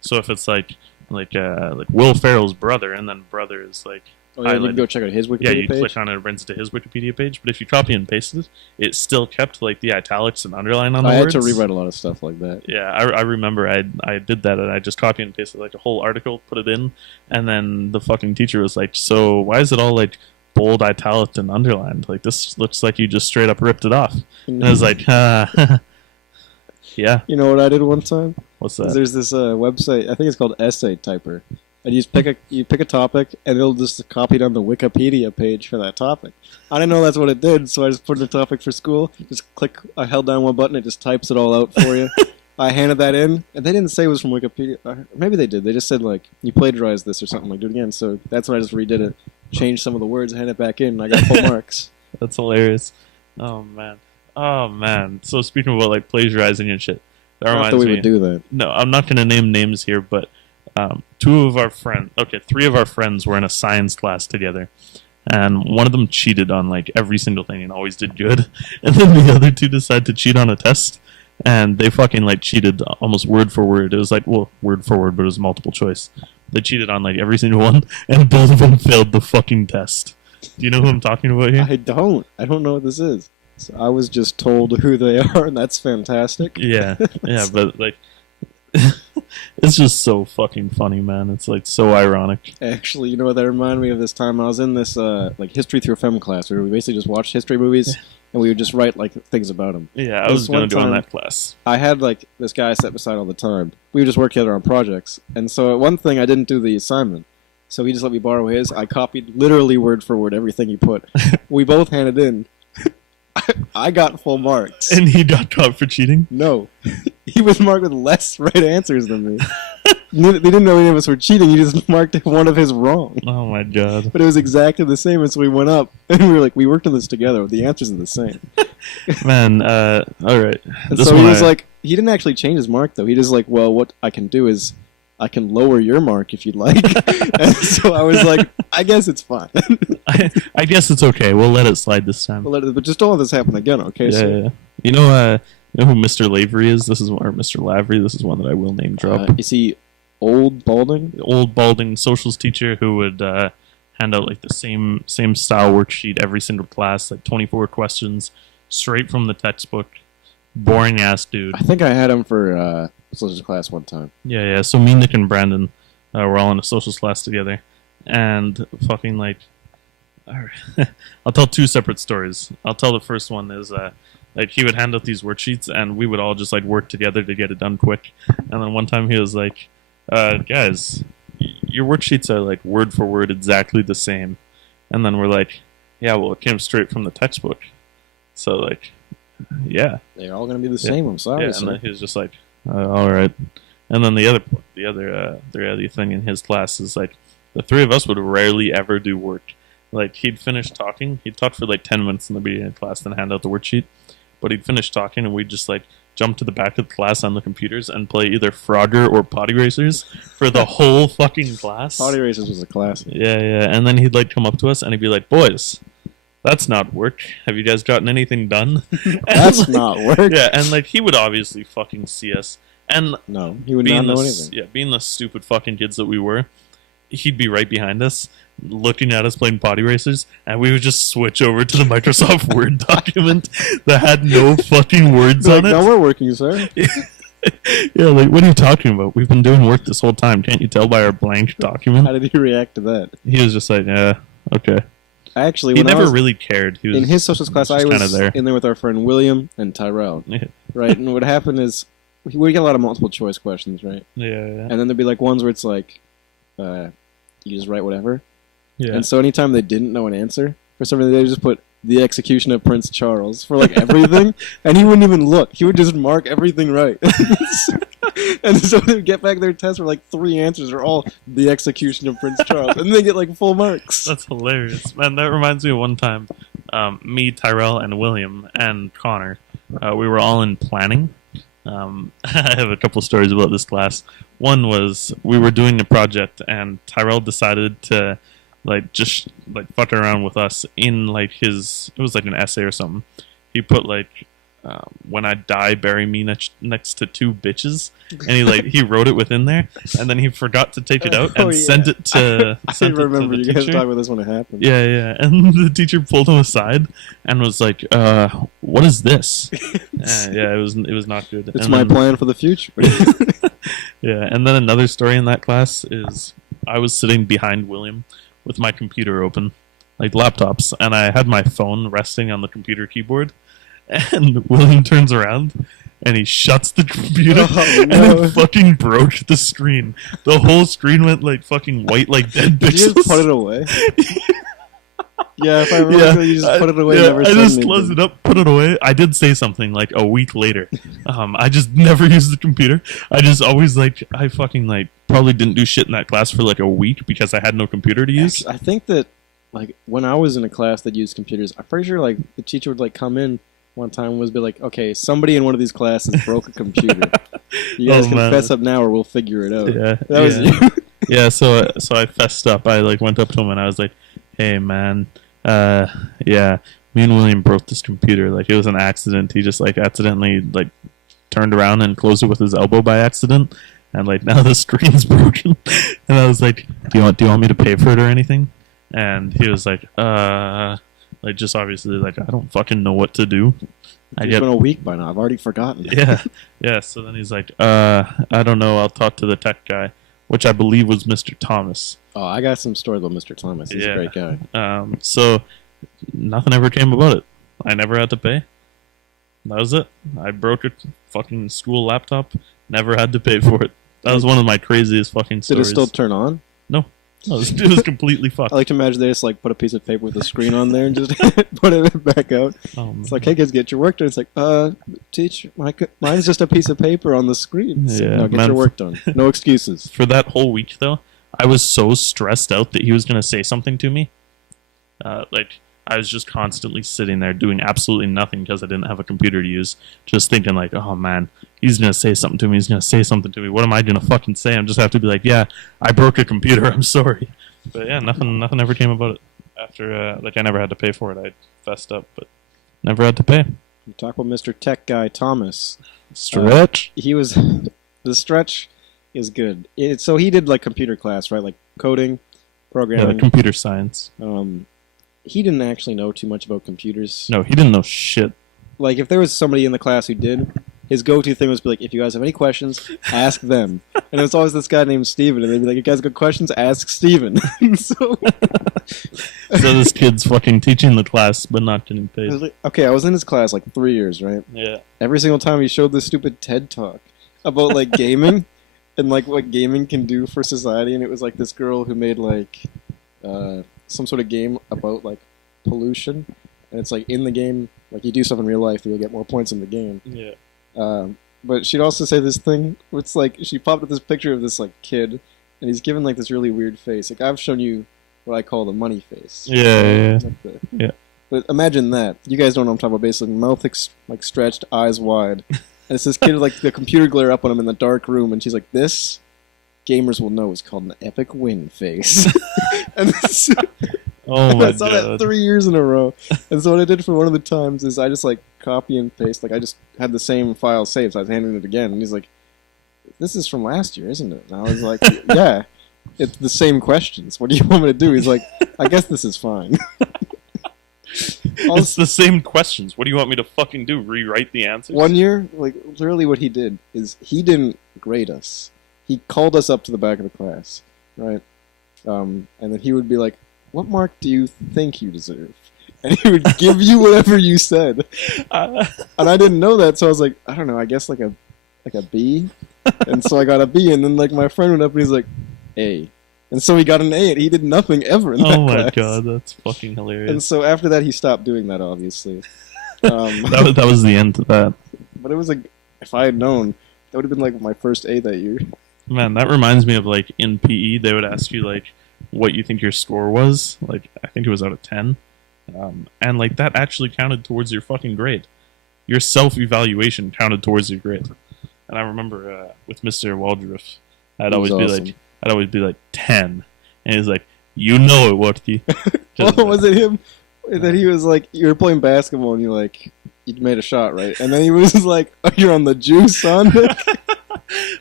So if it's like Will Ferrell's brother, and then brother is like Oh, yeah, you can go check out his Wikipedia Yeah, you page? click on it, it brings it to his Wikipedia page. But if you copy and paste it, it still kept like the italics and underline on the I words. had to rewrite a lot of stuff like that. Yeah, I remember I did that, and I just copy and pasted like a whole article, put it in, and then the fucking teacher was like, "So why is it all like bold, italic, and underlined? Like this looks like you just straight up ripped it off." And I was like, "Yeah." You know what I did one time? What's that? There's this website, I think it's called Essay Typer. And you just pick a topic, and it'll just copy it on the Wikipedia page for that topic. I didn't know that's what it did, so I just put in a topic for school. Just click, I held down one button, it just types it all out for you. I handed that in, and they didn't say it was from Wikipedia. Or maybe they did. They just said, like, you plagiarized this or something, like, do it again. So that's when I just redid it, changed some of the words, handed it back in, and I got full marks. That's hilarious. Oh man. So speaking about like plagiarizing and shit, that Not reminds that we me. would do that. No, I'm not going to name names here, but three of our friends were in a science class together, and one of them cheated on like every single thing and always did good, and then the other two decided to cheat on a test, and they fucking like cheated almost word for word. It was like, well, word for word, but it was multiple choice. They cheated on like every single one, and both of them failed the fucking test. Do you know who I'm talking about here? I don't know what this is. So I was just told who they are, and that's fantastic. Yeah, but like, it's just so fucking funny, man. It's like so ironic. Actually, you know what that reminded me of this time? I was in this like history through film class where we basically just watched history movies and we would just write like things about them. Yeah, I was gonna do in that class. I had like this guy I sat beside all the time. We would just work together on projects, and so at one thing I didn't do the assignment, so he just let me borrow his. I copied literally word for word everything he put. We both handed in. I got full marks. And he got caught for cheating? No. He was marked with less right answers than me. They didn't know any of us were cheating. He just marked one of his wrong. Oh my god. But it was exactly the same as we went up. And we were like, we worked on this together. The answers are the same. Man, alright. So he was like, he didn't actually change his mark, though. He just like, well, what I can do is I can lower your mark if you'd like. And so I was like, I guess it's fine. I guess it's okay. We'll let it slide this time. But just don't let this happen again, okay? Yeah. You know who Mr. Lavery is? Or Mr. Lavery. This is one that I will name drop. Is he old balding? The old balding socials teacher who would hand out like the same style worksheet every single class, like 24 questions, straight from the textbook. Boring ass dude. I think I had him for socials class one time. Yeah. So me, Nick, and Brandon were all in a socials class together, and fucking like, I'll tell two separate stories. I'll tell the first one is like he would hand out these worksheets, and we would all just like work together to get it done quick. And then one time he was like, "Guys, your worksheets are like word for word exactly the same." And then we're like, "Yeah, well, it came straight from the textbook." So like, yeah, they're all gonna be the same. I'm sorry. Yeah, and then he was just like, "All right." And then the other thing in his class is like the three of us would rarely ever do work. Like he'd finish talking, he'd talk for like 10 minutes in the beginning of class, then hand out the worksheet. But he'd finish talking, and we'd just like jump to the back of the class on the computers and play either Frogger or Potty Racers for the whole fucking class. Potty Racers was a classic. Yeah. And then he'd like come up to us and he'd be like, "Boys, that's not work. Have you guys gotten anything done?" That's not work. Yeah, and like he would obviously fucking see us. And no, he would not know anything. Yeah, being the stupid fucking kids that we were, he'd be right behind us, looking at us playing Potty Racers, and we would just switch over to the Microsoft Word document that had no fucking words on it. No, we're working, sir. Yeah, like, what are you talking about? We've been doing work this whole time. Can't you tell by our blank document? How did he react to that? He was just like, yeah, okay. Actually, he never really cared. He was in his socials class. I was there. in there with our friend William and Tyrell. Yeah. Right, and what happened is we get a lot of multiple choice questions, right? Yeah. And then there'd be like ones where it's like, you just write whatever. Yeah. And so anytime they didn't know an answer, for some reason they just put the execution of Prince Charles for like everything, and he wouldn't even look. He would just mark everything right. And so they'd get back their test where like 3 answers are all the execution of Prince Charles, and they get like full marks. That's hilarious, man. That reminds me of one time, me, Tyrell, and William and Connor, we were all in planning. I have a couple stories about this class. One was we were doing a project, and Tyrell decided to like just like fuck around with us in like his, it was like an essay or something. He put like when I die, bury me next to two bitches, and he wrote it within there, and then he forgot to take it out and sent it to. I remember you guys talking about this when it happened. Yeah, and the teacher pulled him aside and was like, "What is this?" Yeah, it was not good. It's my plan for the future. Yeah, and then another story in that class is I was sitting behind William with my computer open, like laptops, and I had my phone resting on the computer keyboard. And William turns around and he shuts the computer and it fucking broke the screen. The whole screen went like fucking white, like dead pixels. Did you just put it away? Yeah, if I remember, you just put it away. Yeah, I just closed it up, put it away. I did say something like a week later. I just never used the computer. I just always I fucking probably didn't do shit in that class for like a week because I had no computer to use. I think that when I was in a class that used computers, I'm pretty sure the teacher would come in one time and be like, okay, somebody in one of these classes broke a computer. You guys can fess up now or we'll figure it out. Yeah. That was you. Yeah, so I fessed up. I went up to him and I was like, hey man, yeah, me and William broke this computer. It was an accident. He just accidentally turned around and closed it with his elbow by accident. And now the screen's broken. And I was like, do you want me to pay for it or anything? And he was like, just obviously, I don't fucking know what to do. It's been a week by now. I've already forgotten. Yeah. So then he's like, I don't know. I'll talk to the tech guy, which I believe was Mr. Thomas. Oh, I got some stories about Mr. Thomas. He's a great guy. So nothing ever came about it. I never had to pay. That was it. I broke a fucking school laptop. Never had to pay for it. That was one of my craziest fucking stories. Did it still turn on? No. It was completely fucked. I like to imagine they just put a piece of paper with a screen on there and just put it back out. It's like, hey kids, get your work done. It's like, teach, mine's just a piece of paper on the screen. Yeah, no, get your work done. No excuses. For that whole week though, I was so stressed out that he was gonna say something to me. I was just constantly sitting there doing absolutely nothing because I didn't have a computer to use. Just thinking oh man, he's going to say something to me. He's going to say something to me. What am I going to fucking say? I'm just have to be like, yeah, I broke a computer. I'm sorry. But yeah, nothing ever came about it. After, I never had to pay for it. I fessed up, but never had to pay. You talk about Mr. Tech Guy Thomas. Stretch? The Stretch is good. So he did computer class, right? Coding, programming. Yeah, computer science. He didn't actually know too much about computers. No, he didn't know shit. If there was somebody in the class who did, his go-to thing was be like, if you guys have any questions, ask them. And it was always this guy named Steven, and they'd be like, you guys got questions? Ask Steven. So this kid's fucking teaching the class, but not getting paid. I was in his class 3 years, right? Yeah. Every single time he showed this stupid TED Talk about gaming and what gaming can do for society, and it was this girl who made some sort of game about pollution, and it's in the game, you do something in real life, you'll get more points in the game. Yeah. But she'd also say this thing where it's she popped up this picture of this kid, and he's given this really weird face. I've shown you what I call the money face. Yeah. Yeah. But imagine that. You guys don't know what I'm talking about. Basically, mouth stretched, eyes wide, and it's this kid with the computer glare up on him in the dark room, and she's like, "This gamers will know is called an epic win face." And oh my I saw that 3 years in a row. And so what I did for one of the times is I just copy and paste. I just had the same file saved, so I was handing it again. And he's like, this is from last year, isn't it? And I was like, yeah, it's the same questions. What do you want me to do? He's like, I guess this is fine. It's the same questions. What do you want me to fucking do? Rewrite the answers? 1 year, literally what he did is he didn't grade us. He called us up to the back of the class, right? And then he would be like, what mark do you think you deserve? And he would give you whatever you said. And I didn't know that, so I was like, I don't know, I guess a B. And so I got a B, and then my friend went up and he's like, A. And so he got an A, and he did nothing ever in that class. Oh my god, that's fucking hilarious. And so after that, he stopped doing that, obviously. That was the end of that. But it was if I had known, that would have been my first A that year. Man, that reminds me of in PE, they would ask you what you think your score was. I think it was out of 10. And that actually counted towards your fucking grade. Your self-evaluation counted towards your grade. And I remember with Mr. Waldriff, I'd always be like 10. And he's like, you know it, Warty. Was it him? That he was you were playing basketball and you're you made a shot, right? And then he was like, "Oh, you're on the juice, son."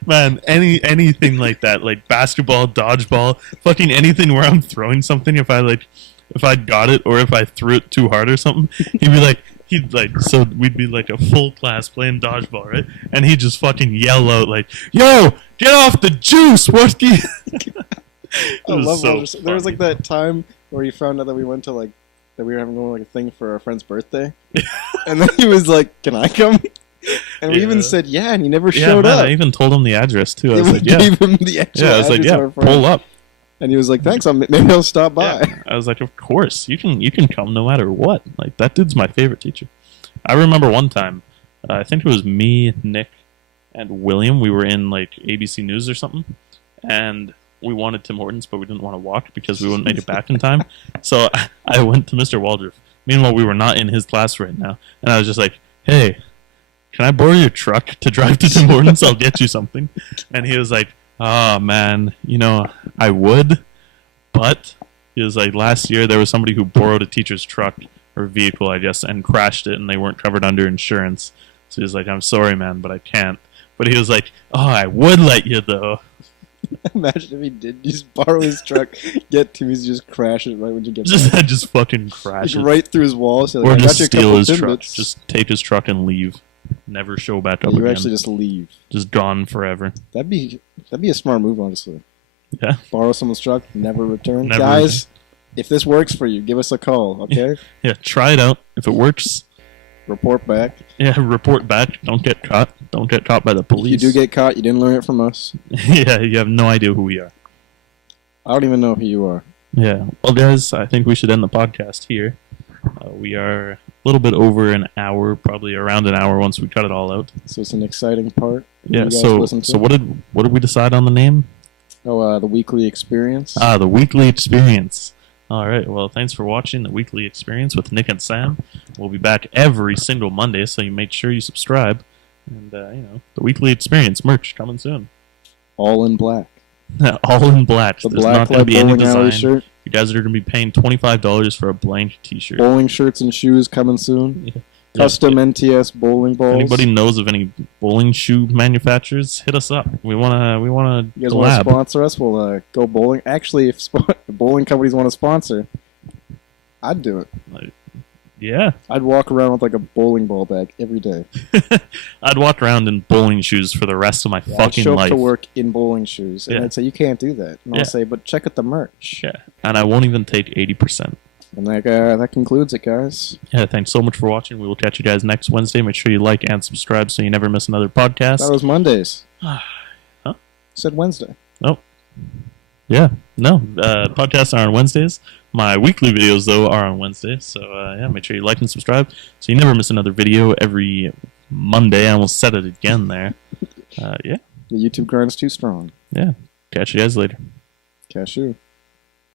Man, anything like that, like basketball, dodgeball, fucking anything where I'm throwing something. If I got it or if I threw it too hard or something, so we'd be like a full class playing dodgeball, right? And he'd just fucking yell out like, "Yo, get off the juice, Worsky!" I love so there was like that time where he found out that we went to like that we were having like a thing for our friend's birthday, and then he was like, "Can I come?" And we even said yeah, and he never showed up. I even told him the address too. I was like, gave him the actual I was like, yeah, pull up. And he was like, "Thanks, maybe I'll stop by." Yeah. I was like, "Of course, you can come no matter what." Like that dude's my favorite teacher. I remember one time, I think it was me, Nick, and William. We were in like ABC News or something, and we wanted Tim Hortons, but we didn't want to walk because we wouldn't make it back in time. So I went to Mr. Waldorf. Meanwhile, we were not in his class right now, and I was just like, "Hey, can I borrow your truck to drive to Tim Hortons? I'll get you something." And he was like, "Oh man, I would, but," he was like, "last year there was somebody who borrowed a teacher's truck or vehicle, I guess, and crashed it, and they weren't covered under insurance." So he was like, "I'm sorry, man, but I can't." But he was like, "Oh, I would let you though." Imagine if he did just borrow his truck, get to his, just crash it right when you get back. Just fucking crash like, it right through his wall. So or just steal his truck. Just take his truck and leave. Never show back up again. You actually just leave. Just gone forever. That'd be a smart move, honestly. Yeah. Borrow someone's truck, never return. Guys, if this works for you, give us a call, okay? Yeah, try it out. If it works, report back. Yeah, report back. Don't get caught. Don't get caught by the police. If you do get caught, you didn't learn it from us. Yeah, you have no idea who we are. I don't even know who you are. Yeah. Well, guys, I think we should end the podcast here. We are a little bit over an hour, probably around an hour once we cut it all out. So it's an exciting part. Yeah. So what did we decide on the name? Oh, the weekly experience. The weekly experience. All right. Well, thanks for watching the weekly experience with Nick and Sam. We'll be back every single Monday, so you make sure you subscribe. And the weekly experience merch coming soon. All in black. All in black. The There's not going to be any design. Shirt. You guys are going to be paying $25 for a blank T-shirt. Bowling shirts and shoes coming soon. Yeah. Custom NTS bowling balls. Anybody knows of any bowling shoe manufacturers? Hit us up. We wanna You guys want to sponsor us? We'll go bowling. Actually, if bowling companies want to sponsor, I'd do it. Yeah. I'd walk around with like a bowling ball bag every day. I'd walk around in bowling shoes for the rest of my fucking I'd show life. up to work in bowling shoes, and they'd say, "You can't do that." And I'll say, "But check out the merch." Yeah, and I won't even take 80%. And that concludes it, guys. Yeah, thanks so much for watching. We will catch you guys next Wednesday. Make sure you like and subscribe so you never miss another podcast. That was Mondays. Huh? Said Wednesday. Oh. Yeah. No. Podcasts are on Wednesdays. My weekly videos, though, are on Wednesdays. So, make sure you like and subscribe so you never miss another video every Monday. I almost said it again there. Yeah. The YouTube grind's too strong. Yeah. Catch you guys later. Cashew.